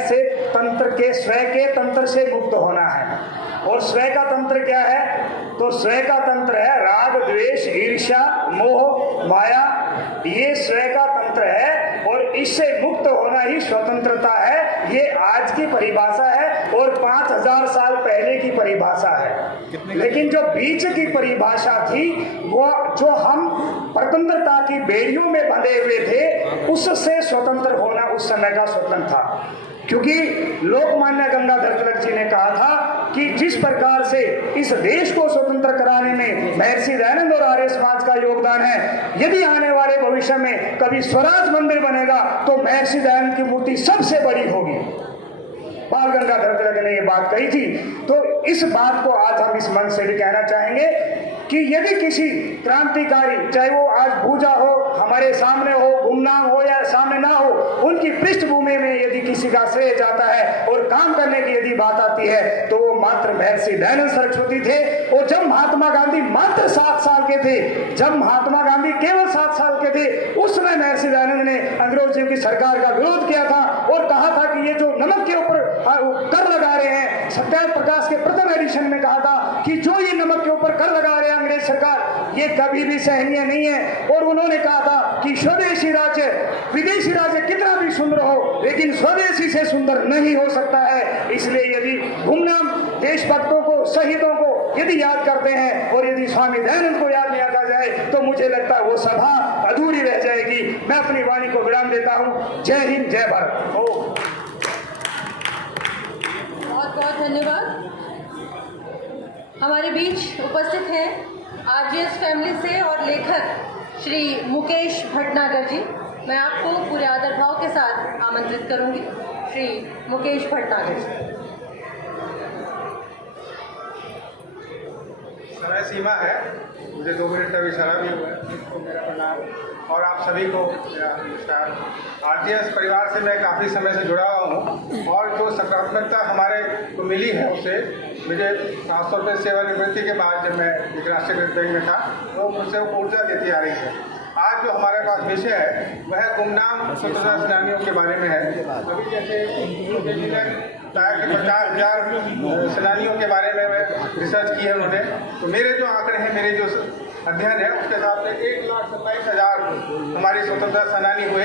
के तंत्र से मुक्त होना है। और स्वयं का तंत्र क्या है? तो स्वयं का तंत्र है राग, द्वेष, ईर्ष्या, मोह, माया, ये स्वयं का तंत्र है और इससे मुक्त होना ही स्वतंत्रता है। ये आज की परिभाषा है और 5000 साल पहले की परिभाषा है। लेकिन जो बीच की परिभाषा थी वो जो हम स्वतंत्रता की बेड़ियों में बंधे हुए थे, उससे स्वतंत्र होना उस समय का स्वतंत्र था। क्योंकि लोकमान्य गंगाधर तिलक जी ने कहा था कि जिस प्रकार से इस देश को स्वतंत्र कराने में महर्षि दयानंद और आर्य समाज का योगदान है, यदि आने वाले भविष्य में कभी स्वराज मंदिर बनेगा तो महर्षि दयानंद की मूर्ति सबसे बड़ी होगी। बाल गंगाधर तिलक ने ये बात कही थी। तो इस बात को आज हम इस मंच से भी कहना चाहेंगे कि यदि किसी क्रांतिकारी, चाहे वो आज पूजा हो, हमारे सामने हो, गुमनाम हो या सामने ना हो, उनकी पृष्ठभूमि में यदि किसी का श्रेय जाता है और काम करने की यदि बात आती है तो वो मात्र महर्षि दयानंद सरस्वती थे। और जब महात्मा गांधी मात्र 7 साल के थे, जब महात्मा गांधी केवल 7 साल के थे, उस समय महर्षि दयानंद ने अंग्रेजों की सरकार का विरोध किया था और कहा था कि ये जो नमक के ऊपर कर लगा रहे हैं, सत्याग्रह प्रकाश के प्रथम एडिशन में कहा था कि जो ये नमक के ऊपर कर लगा रहे हैं अंग्रेज सरकार, ये कभी भी सहनीय नहीं है। और उन्होंने कहा था कि स्वदेशी राज्य, विदेशी राज्य कितना भी सुंदर हो लेकिन स्वदेशी से सुंदर नहीं हो सकता है। इसलिए यदि गुमनाम देशभक्तों को, शहीदों को यदि याद करते हैं और यदि स्वामी दयानंद को याद नहीं आता जाए तो मुझे लगता है वो सभा अधूरी रह जाएगी। मैं अपनी वाणी को विराम देता हूँ। जय हिंद, जय भारत। बहुत बहुत धन्यवाद। हमारे बीच उपस्थित हैं आरजेएस फैमिली से और लेखक श्री मुकेश भटनागर जी। मैं आपको पूरे आदर भाव के साथ आमंत्रित करूंगी। श्री मुकेश भटनागर जी। समय सीमा है, मुझे 2 मिनट का इशारा भी हुआ है। तो मेरा प्रणाम और आप सभी को मेरा नमस्कार। आरजेएस परिवार से मैं काफ़ी समय से जुड़ा हुआ हूँ और जो सकारात्मकता हमारे को मिली है उससे मुझे खासतौर पर सेवानिवृत्ति के बाद जब मैं एक राष्ट्रीयकृत बैंक में था तो मुझसे वो ऊर्जा देती आ रही है। आज जो हमारे पास विषय है वह गुमनाम स्वतंत्रता सेनानियों के बारे में है। अभी जैसे जी ने बताया कि 50,000 सेनानियों के बारे में रिसर्च की है उन्होंने, तो मेरे जो आंकड़े हैं, मेरे जो अध्ययन है उसके हिसाब से 1,27,000 हमारे स्वतंत्रता सेनानी हुए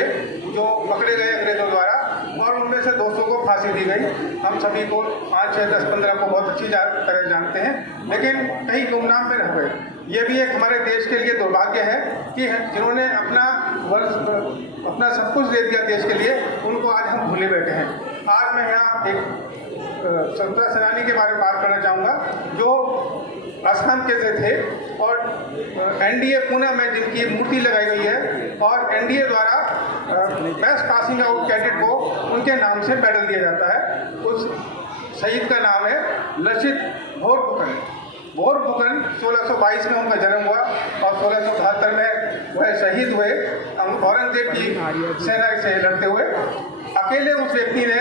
जो पकड़े गए अंग्रेजों द्वारा, और उनमें से 200 को फांसी दी गई। हम सभी को 5, 6, 10, 15 को बहुत अच्छी तरह जानते हैं, लेकिन कई गुमनाम में रह गए। ये भी एक हमारे देश के लिए दुर्भाग्य है कि जिन्होंने अपना सब कुछ दे दिया देश के लिए, उनको आज हम भूले बैठे हैं। आज मैं यहाँ एक स्वतंत्रता सेनानी के बारे में बात करना चाहूँगा जो असम के से थे और एनडीए पुणे में जिनकी मूर्ति लगाई गई है, और एनडीए द्वारा बेस्ट पासिंग आउट कैडेट को उनके नाम से मेडल दिया जाता है। उस शहीद का नाम है लचित बोरफुकन। 1622 में उनका जन्म हुआ और 1672 में वह शहीद हुए औरंगजेब की सेना से लड़ते हुए। अकेले उस व्यक्ति ने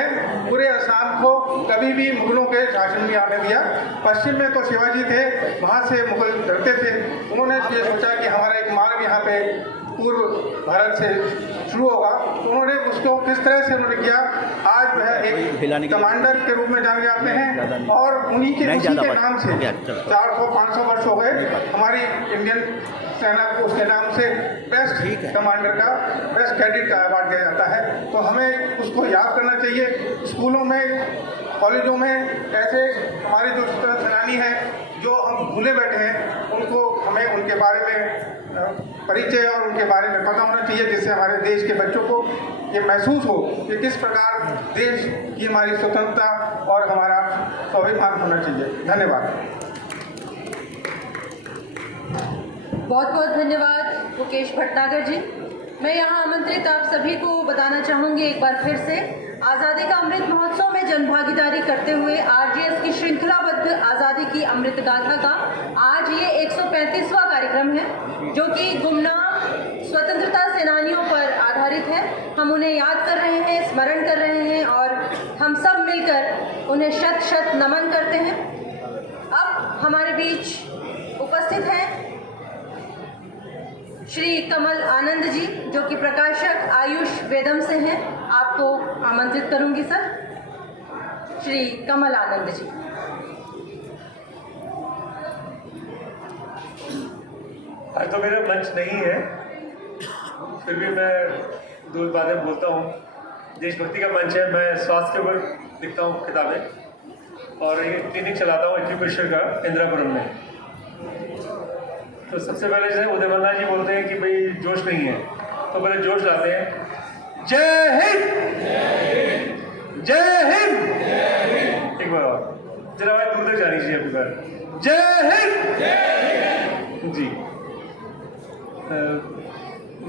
पूरे असम को कभी भी मुगलों के शासन में आने दिया। पश्चिम में तो शिवाजी थे, वहाँ से मुगल डरते थे। उन्होंने ये सोचा कि हमारा एक मार्ग यहाँ पे पूर्व भारत से शुरू होगा, तो उन्होंने उसको किस तरह से उन्होंने किया। आज वह एक कमांडर के रूप में जाने जाते हैं और उसी के नाम से 400-500 वर्ष हो गए हमारी इंडियन सेना को उसके नाम से बेस्ट कमांडर का, बेस्ट कैडेट का अवार्ड दिया जाता है। तो हमें उसको याद करना चाहिए। स्कूलों में, कॉलेजों में ऐसे हमारे जो स्वतंत्रता सेनानी हैं जो हम भूले बैठे हैं, उनको हमें उनके बारे में परिचय और उनके बारे में पता होना चाहिए, जिससे हमारे देश के बच्चों को ये महसूस हो कि किस प्रकार देश की हमारी स्वतंत्रता और हमारा स्वाभिमान होना चाहिए। धन्यवाद। बहुत बहुत धन्यवाद मुकेश भटनागर जी। मैं यहाँ आमंत्रित आप सभी को बताना चाहूँगी एक बार फिर से, आज़ादी का अमृत महोत्सव में जनभागीदारी करते हुए आरजीएस की श्रृंखलाबद्ध आज़ादी की अमृत गाथा का आज ये 135वां कार्यक्रम है, जो कि गुमनाम स्वतंत्रता सेनानियों पर आधारित है। हम उन्हें याद कर रहे हैं, स्मरण कर रहे हैं और हम सब मिलकर उन्हें शत शत नमन करते हैं। अब हमारे बीच उपस्थित हैं श्री कमल आनंद जी, जो कि प्रकाशक आयुष वेदम से हैं। आपको आमंत्रित करूंगी सर, श्री कमल आनंद जी। आज तो मेरा मंच नहीं है, फिर भी मैं 2 बातें बोलता हूँ। देशभक्ति का मंच है, मैं स्वास्थ्य के ऊपर लिखता हूँ किताबें और ये क्लिनिक चलाता हूँ एक्यूप्रेशर का इंदिरापुरम में। तो सबसे पहले जैसे उदय मल्ला जी बोलते हैं कि भाई जोश नहीं है, तो पहले जोश लाते हैं। जय हिंद, जय हिंद। एक बार और जरा आवाज दूर तक जानी चाहिए आपकी बार। जय हिंद जी।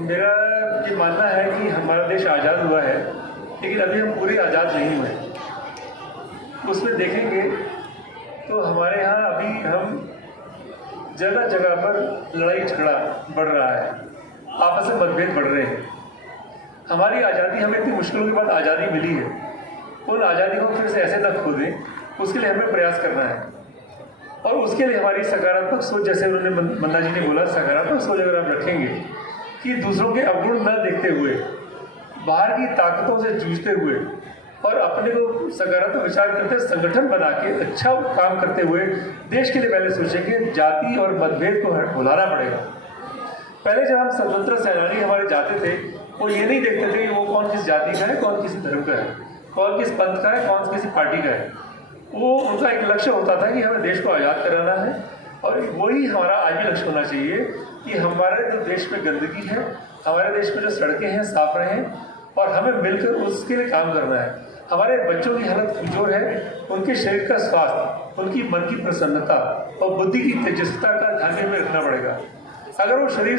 मेरा ये मानना है कि हमारा देश आज़ाद हुआ है, लेकिन अभी हम पूरी आज़ाद नहीं हुए। उसमें देखेंगे तो हमारे यहाँ अभी हम जगह जगह पर लड़ाई झगड़ा बढ़ रहा है, आपस में मतभेद बढ़ रहे हैं। हमारी आज़ादी, हमें इतनी मुश्किलों के बाद आज़ादी मिली है, उन आज़ादी को फिर से ऐसे न खो दें, उसके लिए हमें प्रयास करना है। और उसके लिए हमारी सकारात्मक सोच, जैसे उन्होंने मन्ना जी ने बोला, सकारात्मक सोच अगर आप रखेंगे कि दूसरों के अवगुण न देखते हुए, बाहर की ताकतों से जूझते हुए और अपने को सकारात्मक विचार करते संगठन बना के अच्छा काम करते हुए देश के लिए पहले सोचेंगे। जाति और मतभेद को भुलाना पड़ेगा। पहले जब हम स्वतंत्र सेनानी हमारे जाते थे, वो ये नहीं देखते थे कि वो कौन किस जाति का है, कौन किसी धर्म का है, कौन किस पंथ का है, कौन किसी पार्टी का है। वो उनका एक लक्ष्य होता था कि हमें देश को आज़ाद कराना है। और वही हमारा आज भी लक्ष्य होना चाहिए कि हमारे जो देश में गंदगी है, हमारे देश में जो सड़कें हैं, साफ रहें और हमें मिलकर उसके लिए काम करना है। हमारे बच्चों की हालत कमजोर है, उनके शरीर का स्वास्थ्य, उनकी मन की प्रसन्नता और बुद्धि की तेजस्विता का ध्यान में रखना पड़ेगा। अगर वो शरीर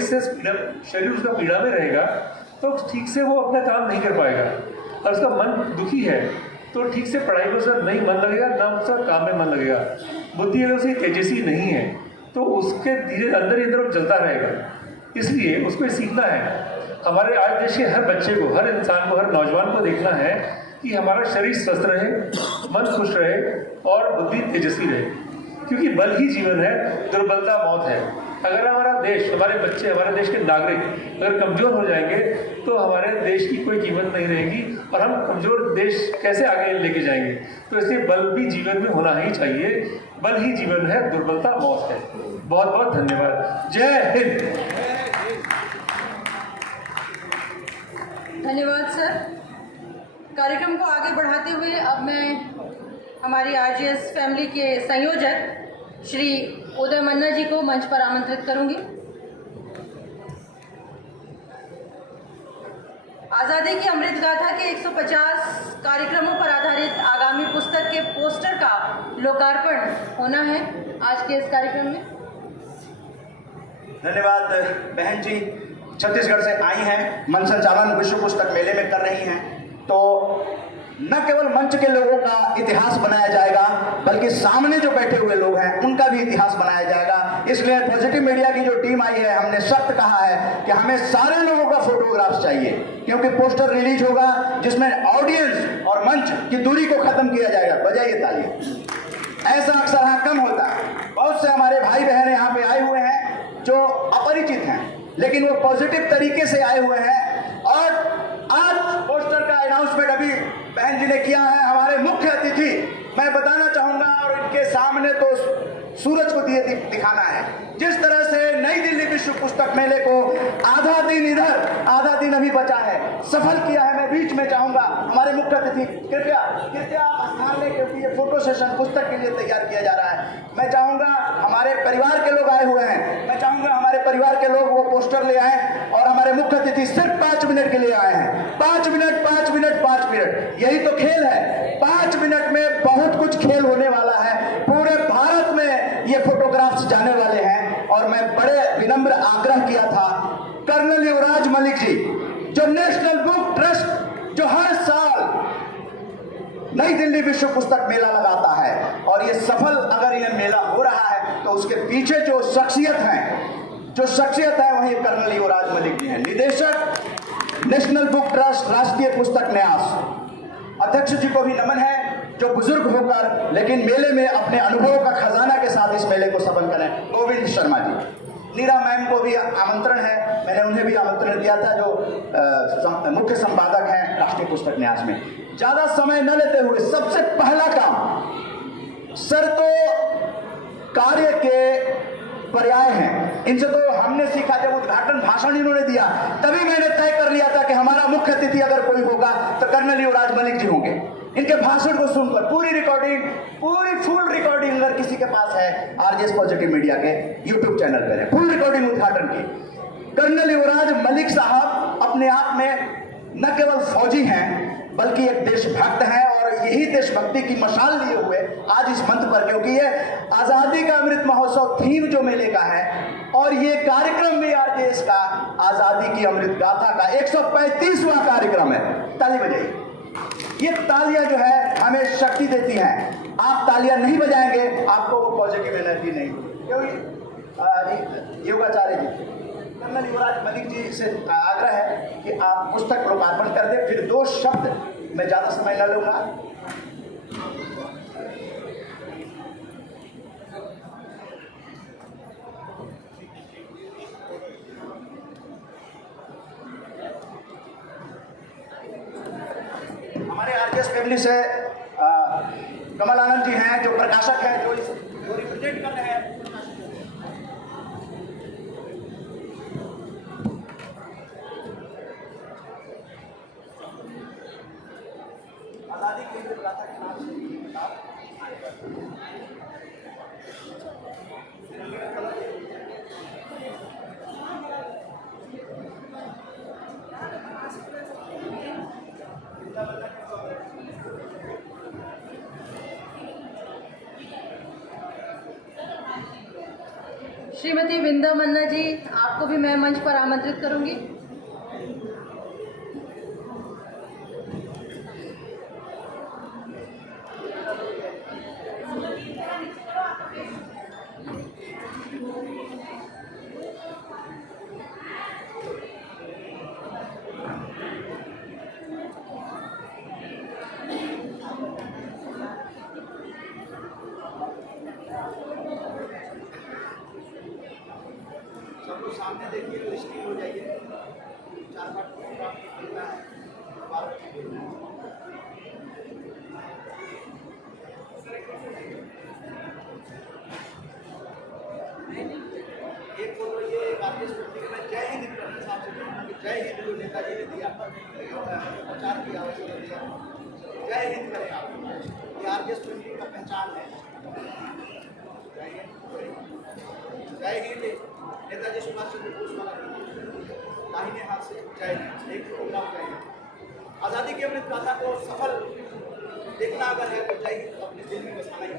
उसका पीड़ा में रहेगा तो ठीक से वो अपना काम नहीं कर पाएगा। और उसका मन दुखी है तो ठीक से पढ़ाई में उसका नहीं मन लगेगा, ना उसका काम में मन लगेगा। बुद्धि अगर उसकी तेजस्वी नहीं है तो उसके धीरे अंदर ही अंदर वो जलता रहेगा। इसलिए उसको सीखना है। हमारे आज देश के हर बच्चे को, हर इंसान को, हर नौजवान को देखना है कि हमारा शरीर स्वस्थ रहे, मन खुश रहे और बुद्धि तेजस्वी रहे, क्योंकि बल ही जीवन है, दुर्बलता मौत है। अगर हमारा देश, हमारे बच्चे, हमारे देश के नागरिक अगर कमज़ोर हो जाएंगे तो हमारे देश की कोई कीमत नहीं रहेगी और हम कमज़ोर देश कैसे आगे लेके जाएंगे। तो इसलिए बल भी जीवन में होना ही चाहिए। बल ही जीवन है, दुर्बलता मौत है। बहुत बहुत धन्यवाद। जय हिंद। धन्यवाद सर। कार्यक्रम को आगे बढ़ाते हुए अब मैं हमारी आरजेएस फैमिली के संयोजक श्री उदय मन्ना जी को मंच पर आमंत्रित करूंगी। आज़ादी की अमृत गाथा के 150 कार्यक्रमों पर आधारित आगामी पुस्तक के पोस्टर का लोकार्पण होना है आज के इस कार्यक्रम में। धन्यवाद बहन जी, छत्तीसगढ़ से आई हैं, मंच संचालन विश्व पुस्तक मेले में कर रही हैं। तो न केवल मंच के लोगों का इतिहास बनाया जाएगा बल्कि सामने जो बैठे हुए लोग हैं उनका भी इतिहास बनाया जाएगा। इसलिए पॉजिटिव मीडिया की जो टीम आई है, हमने सख्त कहा है कि हमें सारे लोगों का फोटोग्राफ्स चाहिए, क्योंकि पोस्टर रिलीज होगा जिसमें ऑडियंस और मंच की दूरी को खत्म किया जाएगा। बजाइए ताली। ऐसा अक्सर यहाँ कम होता है। बहुत से हमारे भाई बहन यहाँ पे आए हुए हैं जो अपरिचित हैं, लेकिन वो पॉजिटिव तरीके से आए हुए हैं। और आज पोस्टर का अनाउंसमेंट अभी बहन जी ने किया है। हमारे मुख्य अतिथि मैं बताना चाहूंगा, और इनके सामने तो सूरज को दिखाना है। जिस तरह से नई दिल्ली विश्व पुस्तक मेले को आधा दिन इधर आधा दिन अभी बचा है सफल किया है, मैं बीच में चाहूंगा हमारे मुख्य अतिथि कृपया आप स्थान लें, क्योंकि ये फोटो सेशन पुस्तक के लिए तैयार किया जा रहा है। मैं चाहूंगा हमारे परिवार के लोग आए हुए हैं, मैं चाहूंगा हमारे परिवार के लोग वो पोस्टर ले आए। और हमारे मुख्य अतिथि सिर्फ 5 मिनट के लिए आए हैं। 5 मिनट 5 मिनट 5 मिनट, यही तो खेल है। 5 मिनट में बहुत कुछ खेल होने वाला है। पूरे भारत में ये फोटोग्राफ्स जाने वाले हैं। और मैं बड़े विनम्र आग्रह किया था कर्नल युवराज मलिक जी, जो नेशनल बुक ट्रस्ट जो हर साल नई दिल्ली विश्व पुस्तक मेला लगाता है, और ये सफल अगर ये मेला हो रहा है तो उसके पीछे जो शख्सियत है वही कर्नल युवराज मलिक जी हैं, निदेशक नेशनल बुक ट्रस्ट, राष्ट्रीय पुस्तक न्यास। अध्यक्ष जी को भी नमन है जो बुजुर्ग होकर लेकिन मेले में अपने अनुभव का खजाना के साथ इस मेले को सफल करें। गोविंद शर्मा जी, नीरा मैम को भी आमंत्रण है, मैंने उन्हें भी आमंत्रण दिया था, जो मुख्य संपादक हैं राष्ट्रीय पुस्तक न्यास में। ज्यादा समय न लेते हुए सबसे पहला काम, सर तो कार्य के पर्याय हैं, इनसे तो हमने सीखा। जब उद्घाटन भाषण इन्होंने दिया तभी मैंने तय कर लिया था कि हमारा मुख्य अतिथि अगर कोई होगा तो कर्नल युवराज मलिक जी होंगे। इनके भाषण को सुनकर पूरी रिकॉर्डिंग, पूरी फुल रिकॉर्डिंग अगर किसी के पास है, आरजेएस पॉजिटिव मीडिया के यूट्यूब चैनल पर है फुल रिकॉर्डिंग उद्घाटन की। कर्नल युवराज मलिक साहब अपने आप में न केवल फौजी हैं बल्कि एक देशभक्त हैं, और यही देशभक्ति की मशाल लिए हुए आज इस मंच पर, क्योंकि ये आजादी का अमृत महोत्सव थीम जो मेले का है, और ये कार्यक्रम भी आरजेएस का आजादी की अमृत गाथा का 135वां कार्यक्रम है। ताली बजाइए। ये तालियां जो है हमें शक्ति देती हैं। आप तालियां नहीं बजाएंगे आपको वो पॉजिटिव एनर्जी नहीं मिलेगी। क्योंकि योगाचार्य जी, कर्नल युवराज मलिक जी से आग्रह है कि आप पुस्तक लोकार्पण कर दें। फिर 2 शब्द, मैं ज्यादा समय न लूंगा। हमारे आरजेएस फैमिली से कमल आनंद जी हैं जो प्रकाशक हैं, जो रिप्रेजेंट कर रहे हैं। आजादी की अमृत गाथा के नाम से श्रीमती विंदा मन्ना जी, आपको भी मैं मंच पर आमंत्रित करूंगी। तो सामने देखिए तो स्क्रीन हो जाइए 4-5 फोटोग्राफ निकलता है। एक फोटो ये आरटीएस ट्वेंटी में जय हिंद इंटरनेशनल साहब से कहना कि जय हिंद जो नेताजी ने दिया प्रचार किया उसने दिया, जय हिंद करें आप। ये आरटीएस ट्वेंटी का पहचान है। जय हिंद नेताजी सुभाष चंद्र बोस वाला दाहिने हाथ से जय हिंद, एक फोटोग्राफ जय हिंद। आज़ादी की अमृत गाथा को सफल देखना अगर है तो जय हिंद अपने दिल में बसाना ही है।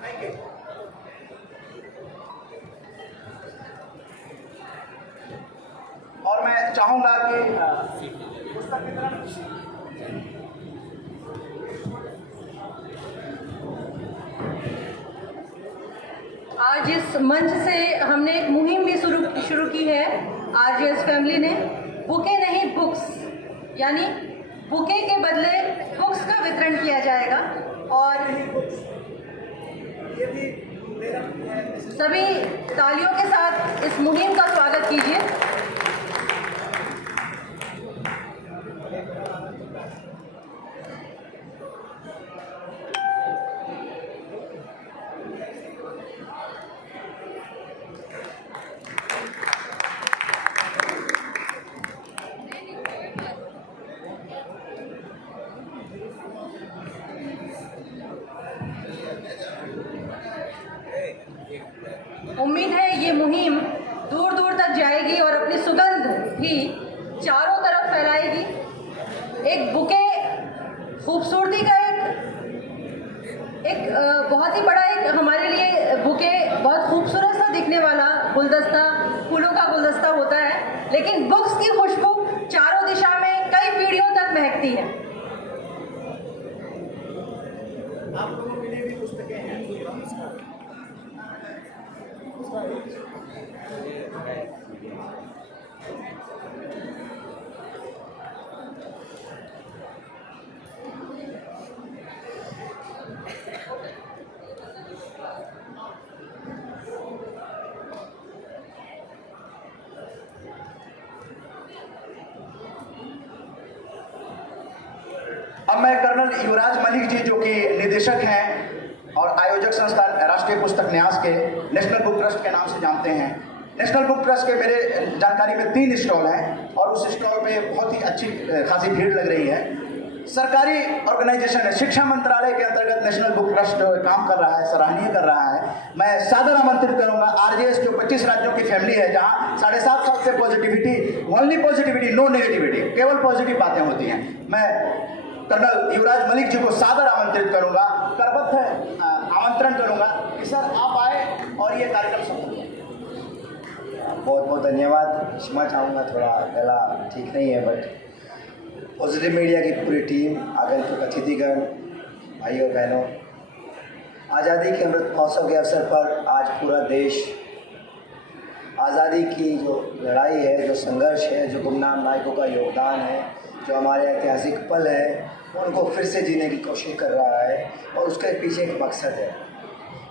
Thank you. और मैं चाहूंगा कि पुस्तक वितरण आज इस मंच से हमने एक मुहिम भी शुरू की है आरजेएस फैमिली ने। बुके नहीं बुक्स, यानी बुके के बदले बुक्स का वितरण किया जाएगा। और सभी तालियों के साथ इस मुहिम का स्वागत कीजिए। उम्मीद है ये मुहिम दूर दूर तक जाएगी और अपनी सुगंध भी चारों तरफ फैलाएगी। एक बुके खूबसूरती का एक बहुत ही बड़ा एक हमारे लिए बुके बहुत खूबसूरत सा दिखने वाला गुलदस्ता, फूलों का गुलदस्ता होता है, लेकिन बुक्स की खुशबू चारों दिशा में कई पीढ़ियों तक महकती है। आप लोगों के लिए भी पुस्तकें हैं। अब मैं कर्नल युवराज मलिक जी जो कि निदेशक हैं और आयोजक संस्थान राष्ट्रीय पुस्तक न्यास के नेशनल बुक ट्रस्ट के नाम से जानते हैं। नेशनल बुक ट्रस्ट के मेरे जानकारी में 3 स्टॉल हैं और उस स्टॉल पे बहुत ही अच्छी खासी भीड़ लग रही है। सरकारी ऑर्गेनाइजेशन है, शिक्षा मंत्रालय के अंतर्गत नेशनल बुक ट्रस्ट काम कर रहा है, सराहनीय कर रहा है। मैं सादर आमंत्रित करूंगा आरजेएस जो 25 राज्यों की फैमिली है, जहां 7.5 साल से positivity, only positivity, no negativity, केवल पॉजिटिव बातें होती हैं। मैं कर्नल युवराज मलिक जी को सादर आमंत्रित करूंगा, करबद्ध आमंत्रण करूंगा कि सर आप आए और ये कार्यक्रम सफल करें। बहुत बहुत धन्यवाद। क्षमा चाहूँगा, थोड़ा गला ठीक नहीं है, बट पॉजिटिव मीडिया की पूरी टीम, आगंतुक अतिथिगण, भाइयों बहनों, आज़ादी के अमृत महोत्सव के अवसर पर आज पूरा देश आज़ादी की जो लड़ाई है, जो संघर्ष है, जो गुमनाम नायकों का योगदान है, जो हमारे ऐतिहासिक पल है, उनको फिर से जीने की कोशिश कर रहा है। और उसके पीछे एक मकसद है,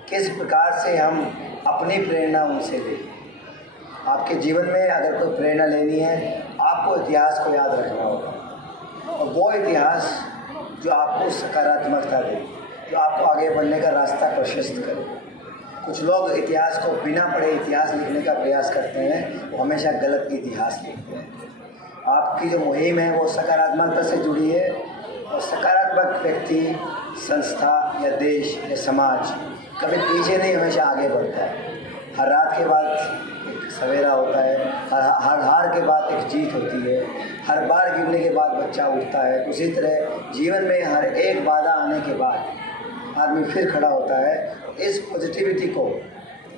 किस प्रकार से हम अपनी प्रेरणा उनसे लें। आपके जीवन में अगर कोई प्रेरणा लेनी है, आपको इतिहास को याद रखना होगा, और वो इतिहास जो आपको सकारात्मकता दे, जो आपको आगे बढ़ने का रास्ता प्रशस्त करे। कुछ लोग इतिहास को बिना पढ़े इतिहास लिखने का प्रयास करते हैं, वो हमेशा गलत इतिहास लिखते हैं। आपकी जो मुहिम है वो सकारात्मकता से जुड़ी है, और सकारात्मक व्यक्ति, संस्था या देश या समाज कभी पीछे नहीं, हमेशा आगे बढ़ता है। हर रात के बाद एक सवेरा होता है, हर हार के बाद एक जीत होती है, हर बार गिरने के बाद बच्चा उठता है। उसी तरह जीवन में हर एक बाधा आने के बाद आदमी फिर खड़ा होता है। इस पॉजिटिविटी को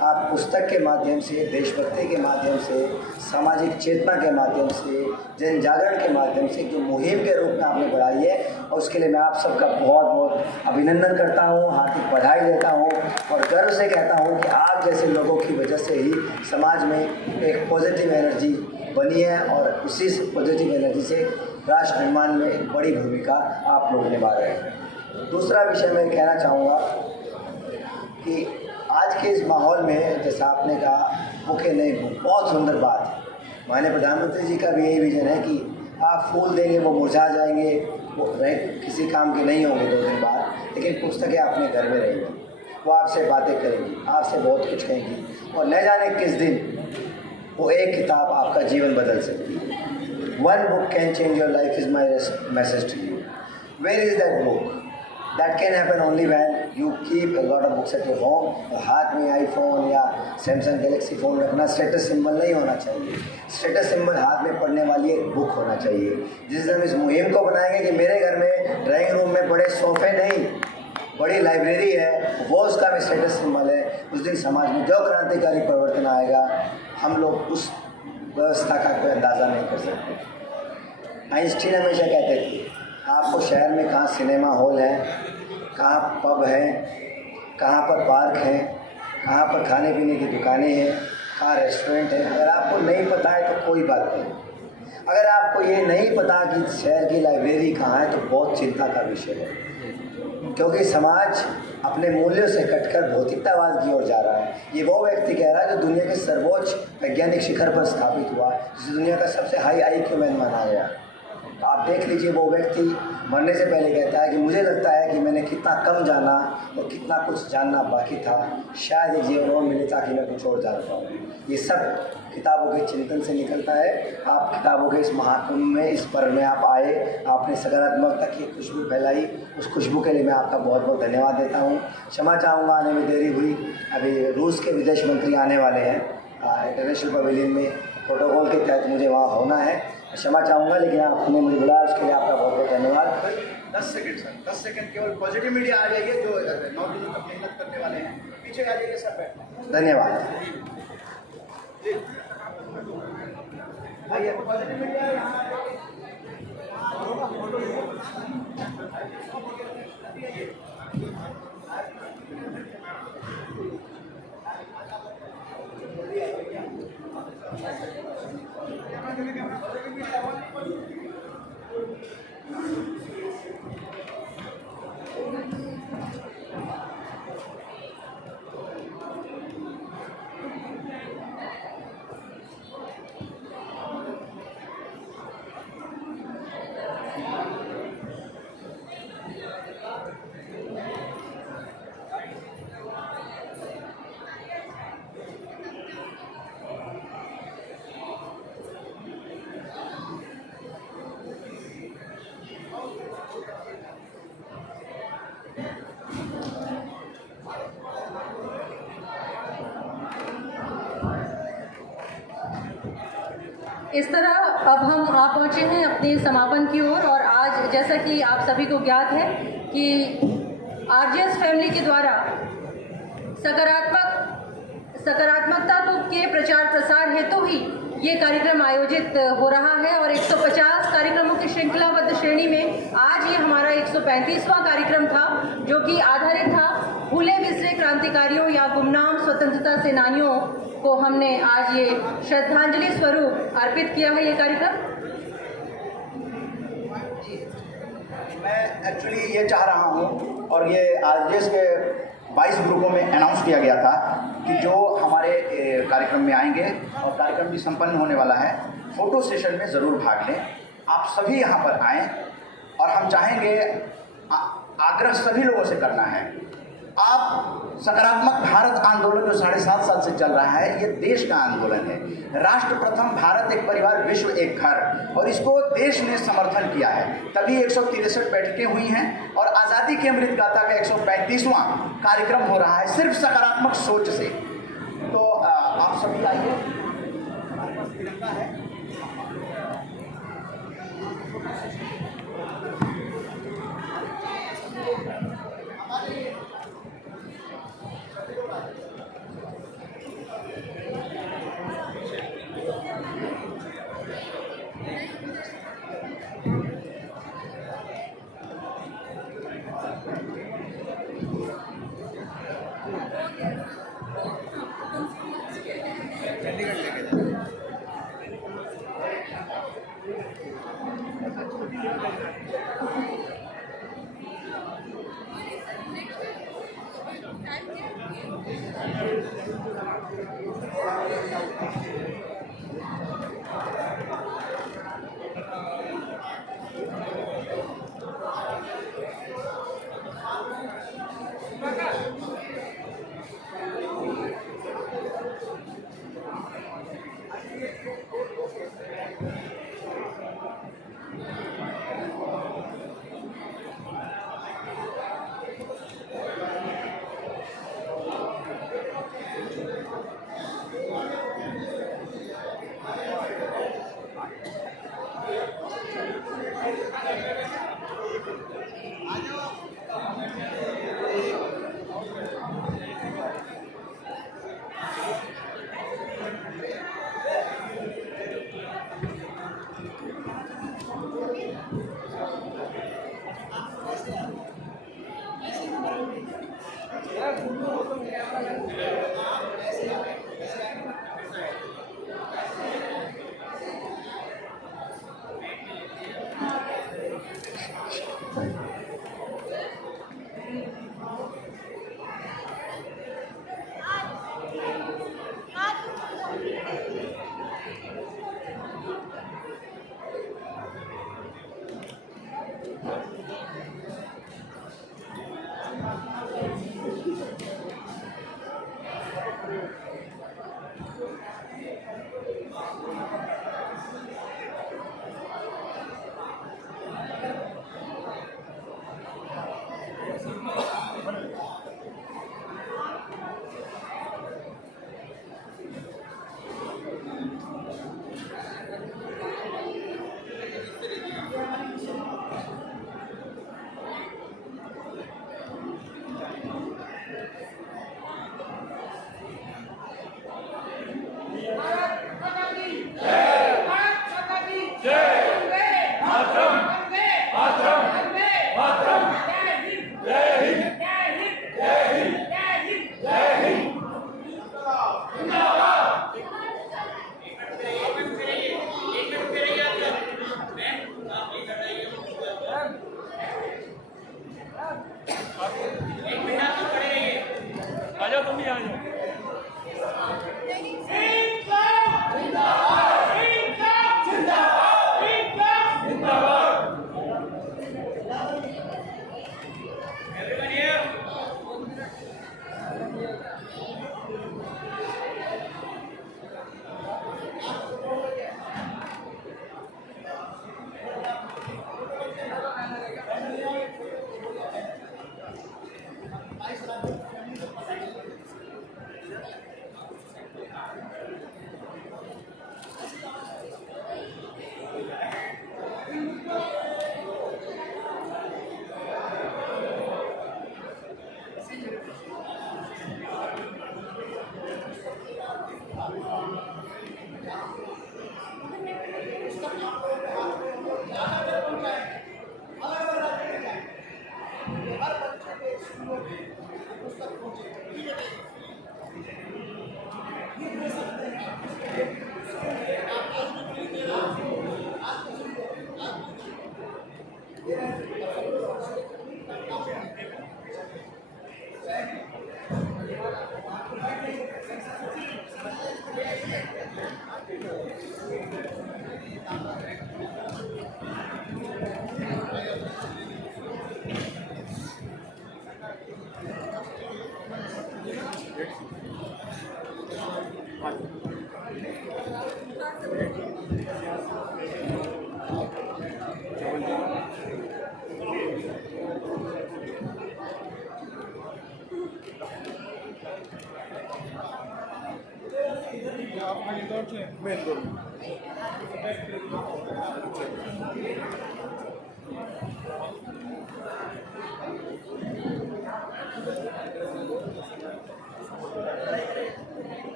आप पुस्तक के माध्यम से, देशभक्ति के माध्यम से, सामाजिक चेतना के माध्यम से, जन जागरण के माध्यम से जो मुहिम के रूप में आपने बढ़ाई है, और उसके लिए मैं आप सबका बहुत बहुत अभिनंदन करता हूँ, हार्दिक बधाई देता हूँ, और गर्व से कहता हूँ कि आप जैसे लोगों की वजह से ही समाज में एक पॉजिटिव एनर्जी बनी है, और उसी पॉजिटिव एनर्जी से राष्ट्र निर्माण में एक बड़ी भूमिका आप लोग निभा रहे हैं। दूसरा विषय मैं कहना चाहूँगा कि आज के इस माहौल में, जैसा आपने कहा, बुक है नई बुक, बहुत सुंदर बात है। माननीय प्रधानमंत्री जी का भी यही विजन है कि आप फूल देंगे वो मुरझा जाएंगे, वो किसी काम के नहीं होंगे 2 दिन बाद, लेकिन पुस्तकें अपने घर में रहेंगी, वो आपसे बातें करेंगी, आपसे बहुत कुछ कहेंगी, और न जाने किस दिन वो एक किताब आपका जीवन बदल सकती है। One book can change your life is my message to you. Where is that book? That can happen only when you keep a lot of books at your home. हाथ में आईफोन या सैमसंग गैलेक्सी फ़ोन रखना status symbol नहीं होना चाहिए। Status symbol हाथ में पढ़ने वाली एक बुक होना चाहिए। जिस दिन हम इस मुहिम को बनाएंगे कि मेरे घर में ड्राइंग रूम में बड़े सोफ़े नहीं, बड़ी लाइब्रेरी है, वो उसका भी स्टेटस सिंबल है, उस दिन समाज में जो क्रांतिकारी परिवर्तन आएगा हम लोग उस व्यवस्था का कोई अंदाज़ा नहीं कर सकते। आइंस्टीन हमेशा कहते थे आपको शहर में कहाँ सिनेमा हॉल है, कहाँ पब है, कहाँ पर पार्क है, कहाँ पर खाने पीने की दुकानें हैं, कहाँ रेस्टोरेंट है, अगर आपको नहीं पता है तो कोई बात नहीं। अगर आपको ये नहीं पता कि शहर की लाइब्रेरी कहाँ है तो बहुत चिंता का विषय है, क्योंकि समाज अपने मूल्यों से कटकर भौतिकतावाद की ओर जा रहा है। ये वो व्यक्ति कह रहा है जो दुनिया के सर्वोच्च वैज्ञानिक शिखर पर स्थापित हुआ, जिसे दुनिया का सबसे हाई IQ मैन माना गया। आप देख लीजिए, वो व्यक्ति मरने से पहले कहता है कि मुझे लगता है कि मैंने कितना कम जाना और कितना कुछ जानना बाकी था, शायद एक जीवन और मिले ताकि मैं कुछ और जान पाऊँ। ये सब किताबों के चिंतन से निकलता है। आप किताबों के इस महाकुंभ में, इस पर्व में आप आए, आपने सकारात्मकता की खुशबू फैलाई, उस खुशबू के लिए मैं आपका बहुत बहुत धन्यवाद देता हूँ। क्षमा चाहूँगा आने में देरी हुई, अभी रूस के विदेश मंत्री आने वाले हैं इंटरनेशनल पवेलियन में, प्रोटोकॉल के तहत मुझे वहाँ होना है, क्षमा चाहूँगा, लेकिन आपने मुझे बुलाया उसके लिए आपका बहुत बहुत धन्यवाद। 10 सेकंड सर, 10 सेकंड केवल पॉजिटिव मीडिया आ जाइए जो 9 दिनों तक मेहनत करने वाले हैं, पीछे आ जाइए सर, बैठ। धन्यवाद। आइए पॉजिटिव मीडिया यहाँ इस तरह अब हम आ पहुँचे हैं अपने समापन की ओर। और आज जैसा कि आप सभी को ज्ञात है कि RGS फैमिली के द्वारा सकारात्मकता के प्रचार प्रसार हेतु ही ये कार्यक्रम आयोजित हो रहा है। और 150 कार्यक्रमों की श्रृंखलाबद्ध श्रेणी में आज ये हमारा 135वां कार्यक्रम था, जो कि आधारित था फूले बिसरे क्रांतिकारियों या गुमनाम स्वतंत्रता सेनानियों को हमने आज ये श्रद्धांजलि स्वरूप अर्पित किया है ये कार्यक्रम। मैं एक्चुअली ये चाह रहा हूँ, और ये RGS के 22 ग्रुपों में अनाउंस किया गया था कि जो हमारे कार्यक्रम में आएंगे और कार्यक्रम भी संपन्न होने वाला है, फोटो सेशन में ज़रूर भाग लें। आप सभी यहाँ पर आएँ, और हम चाहेंगे आग्रह सभी लोगों से करना है, आप सकारात्मक भारत आंदोलन जो 7.5 साल से चल रहा है, ये देश का आंदोलन है। राष्ट्र प्रथम, भारत एक परिवार, विश्व एक घर, और इसको देश ने समर्थन किया है, तभी 163 बैठकें हुई हैं और आज़ादी की अमृत गाथा का 135वां कार्यक्रम हो रहा है, सिर्फ सकारात्मक सोच से। तो आप सभी आइए, हमारे पास तिरंगा है।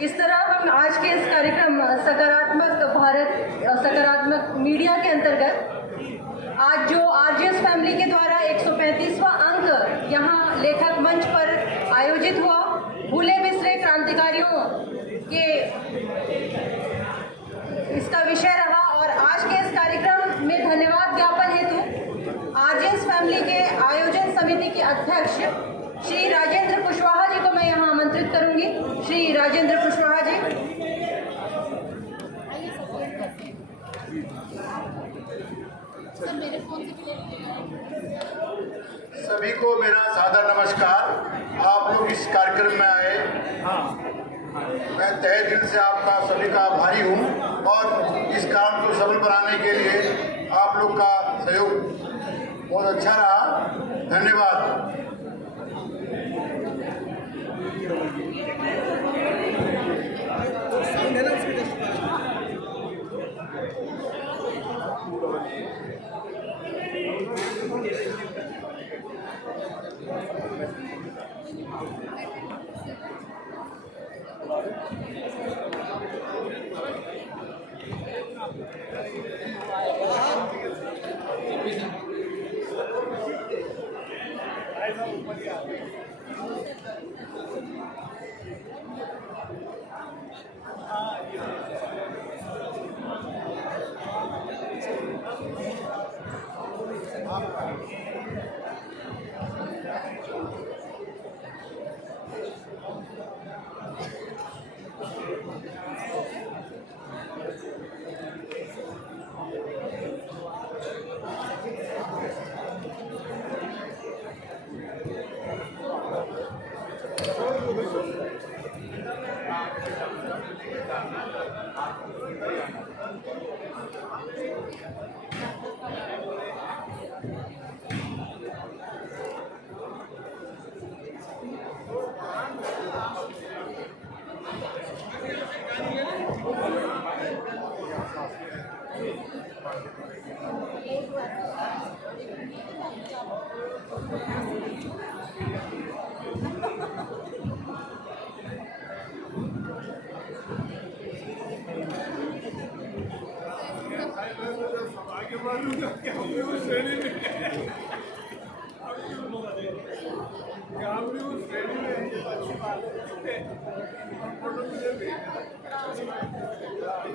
इस तरह हम आज के इस कार्यक्रम सकारात्मक भारत और सकारात्मक मीडिया के अंतर्गत आज जो आरजेएस फैमिली के द्वारा 135वां अंक यहाँ रही हूँ कि इसका विषय रहा। और आज के इस कार्यक्रम में धन्यवाद ज्ञापन हेतु आरजेएस फैमिली के आयोजन समिति के अध्यक्ष श्री राजेंद्र कुशवाहा जी को मैं यहाँ आमंत्रित करूंगी। श्री राजेंद्र कुशवाहा जी। सभी को मेरा सादर नमस्कार। आप लोग इस कार्यक्रम में आए, मैं तहे दिल से आपका सभी का आभारी हूँ और इस काम को सफल बनाने के लिए आप लोग का सहयोग बहुत अच्छा रहा। धन्यवाद।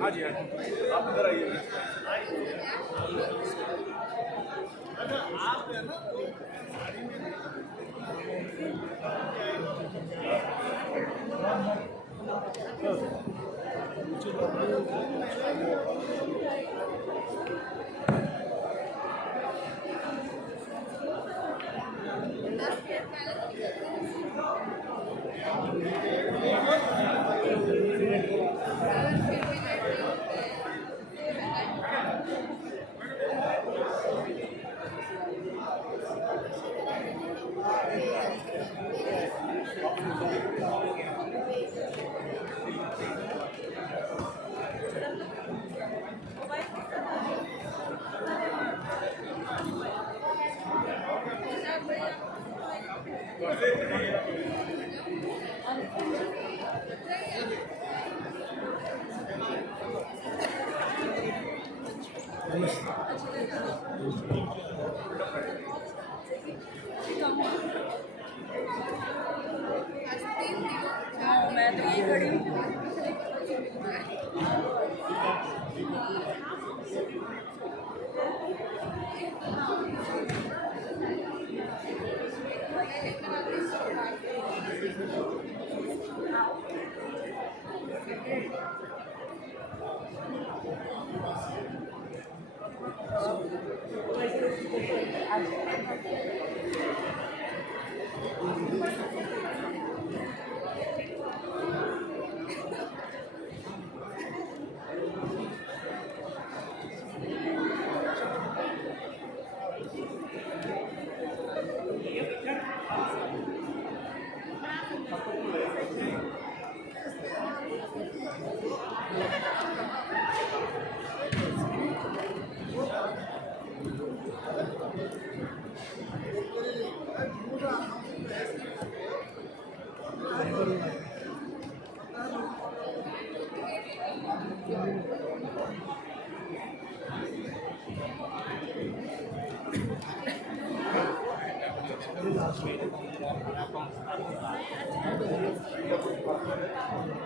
हाँ जी, आप इधर आइए। मैं तो ये खड़ी हूँ। Thank you.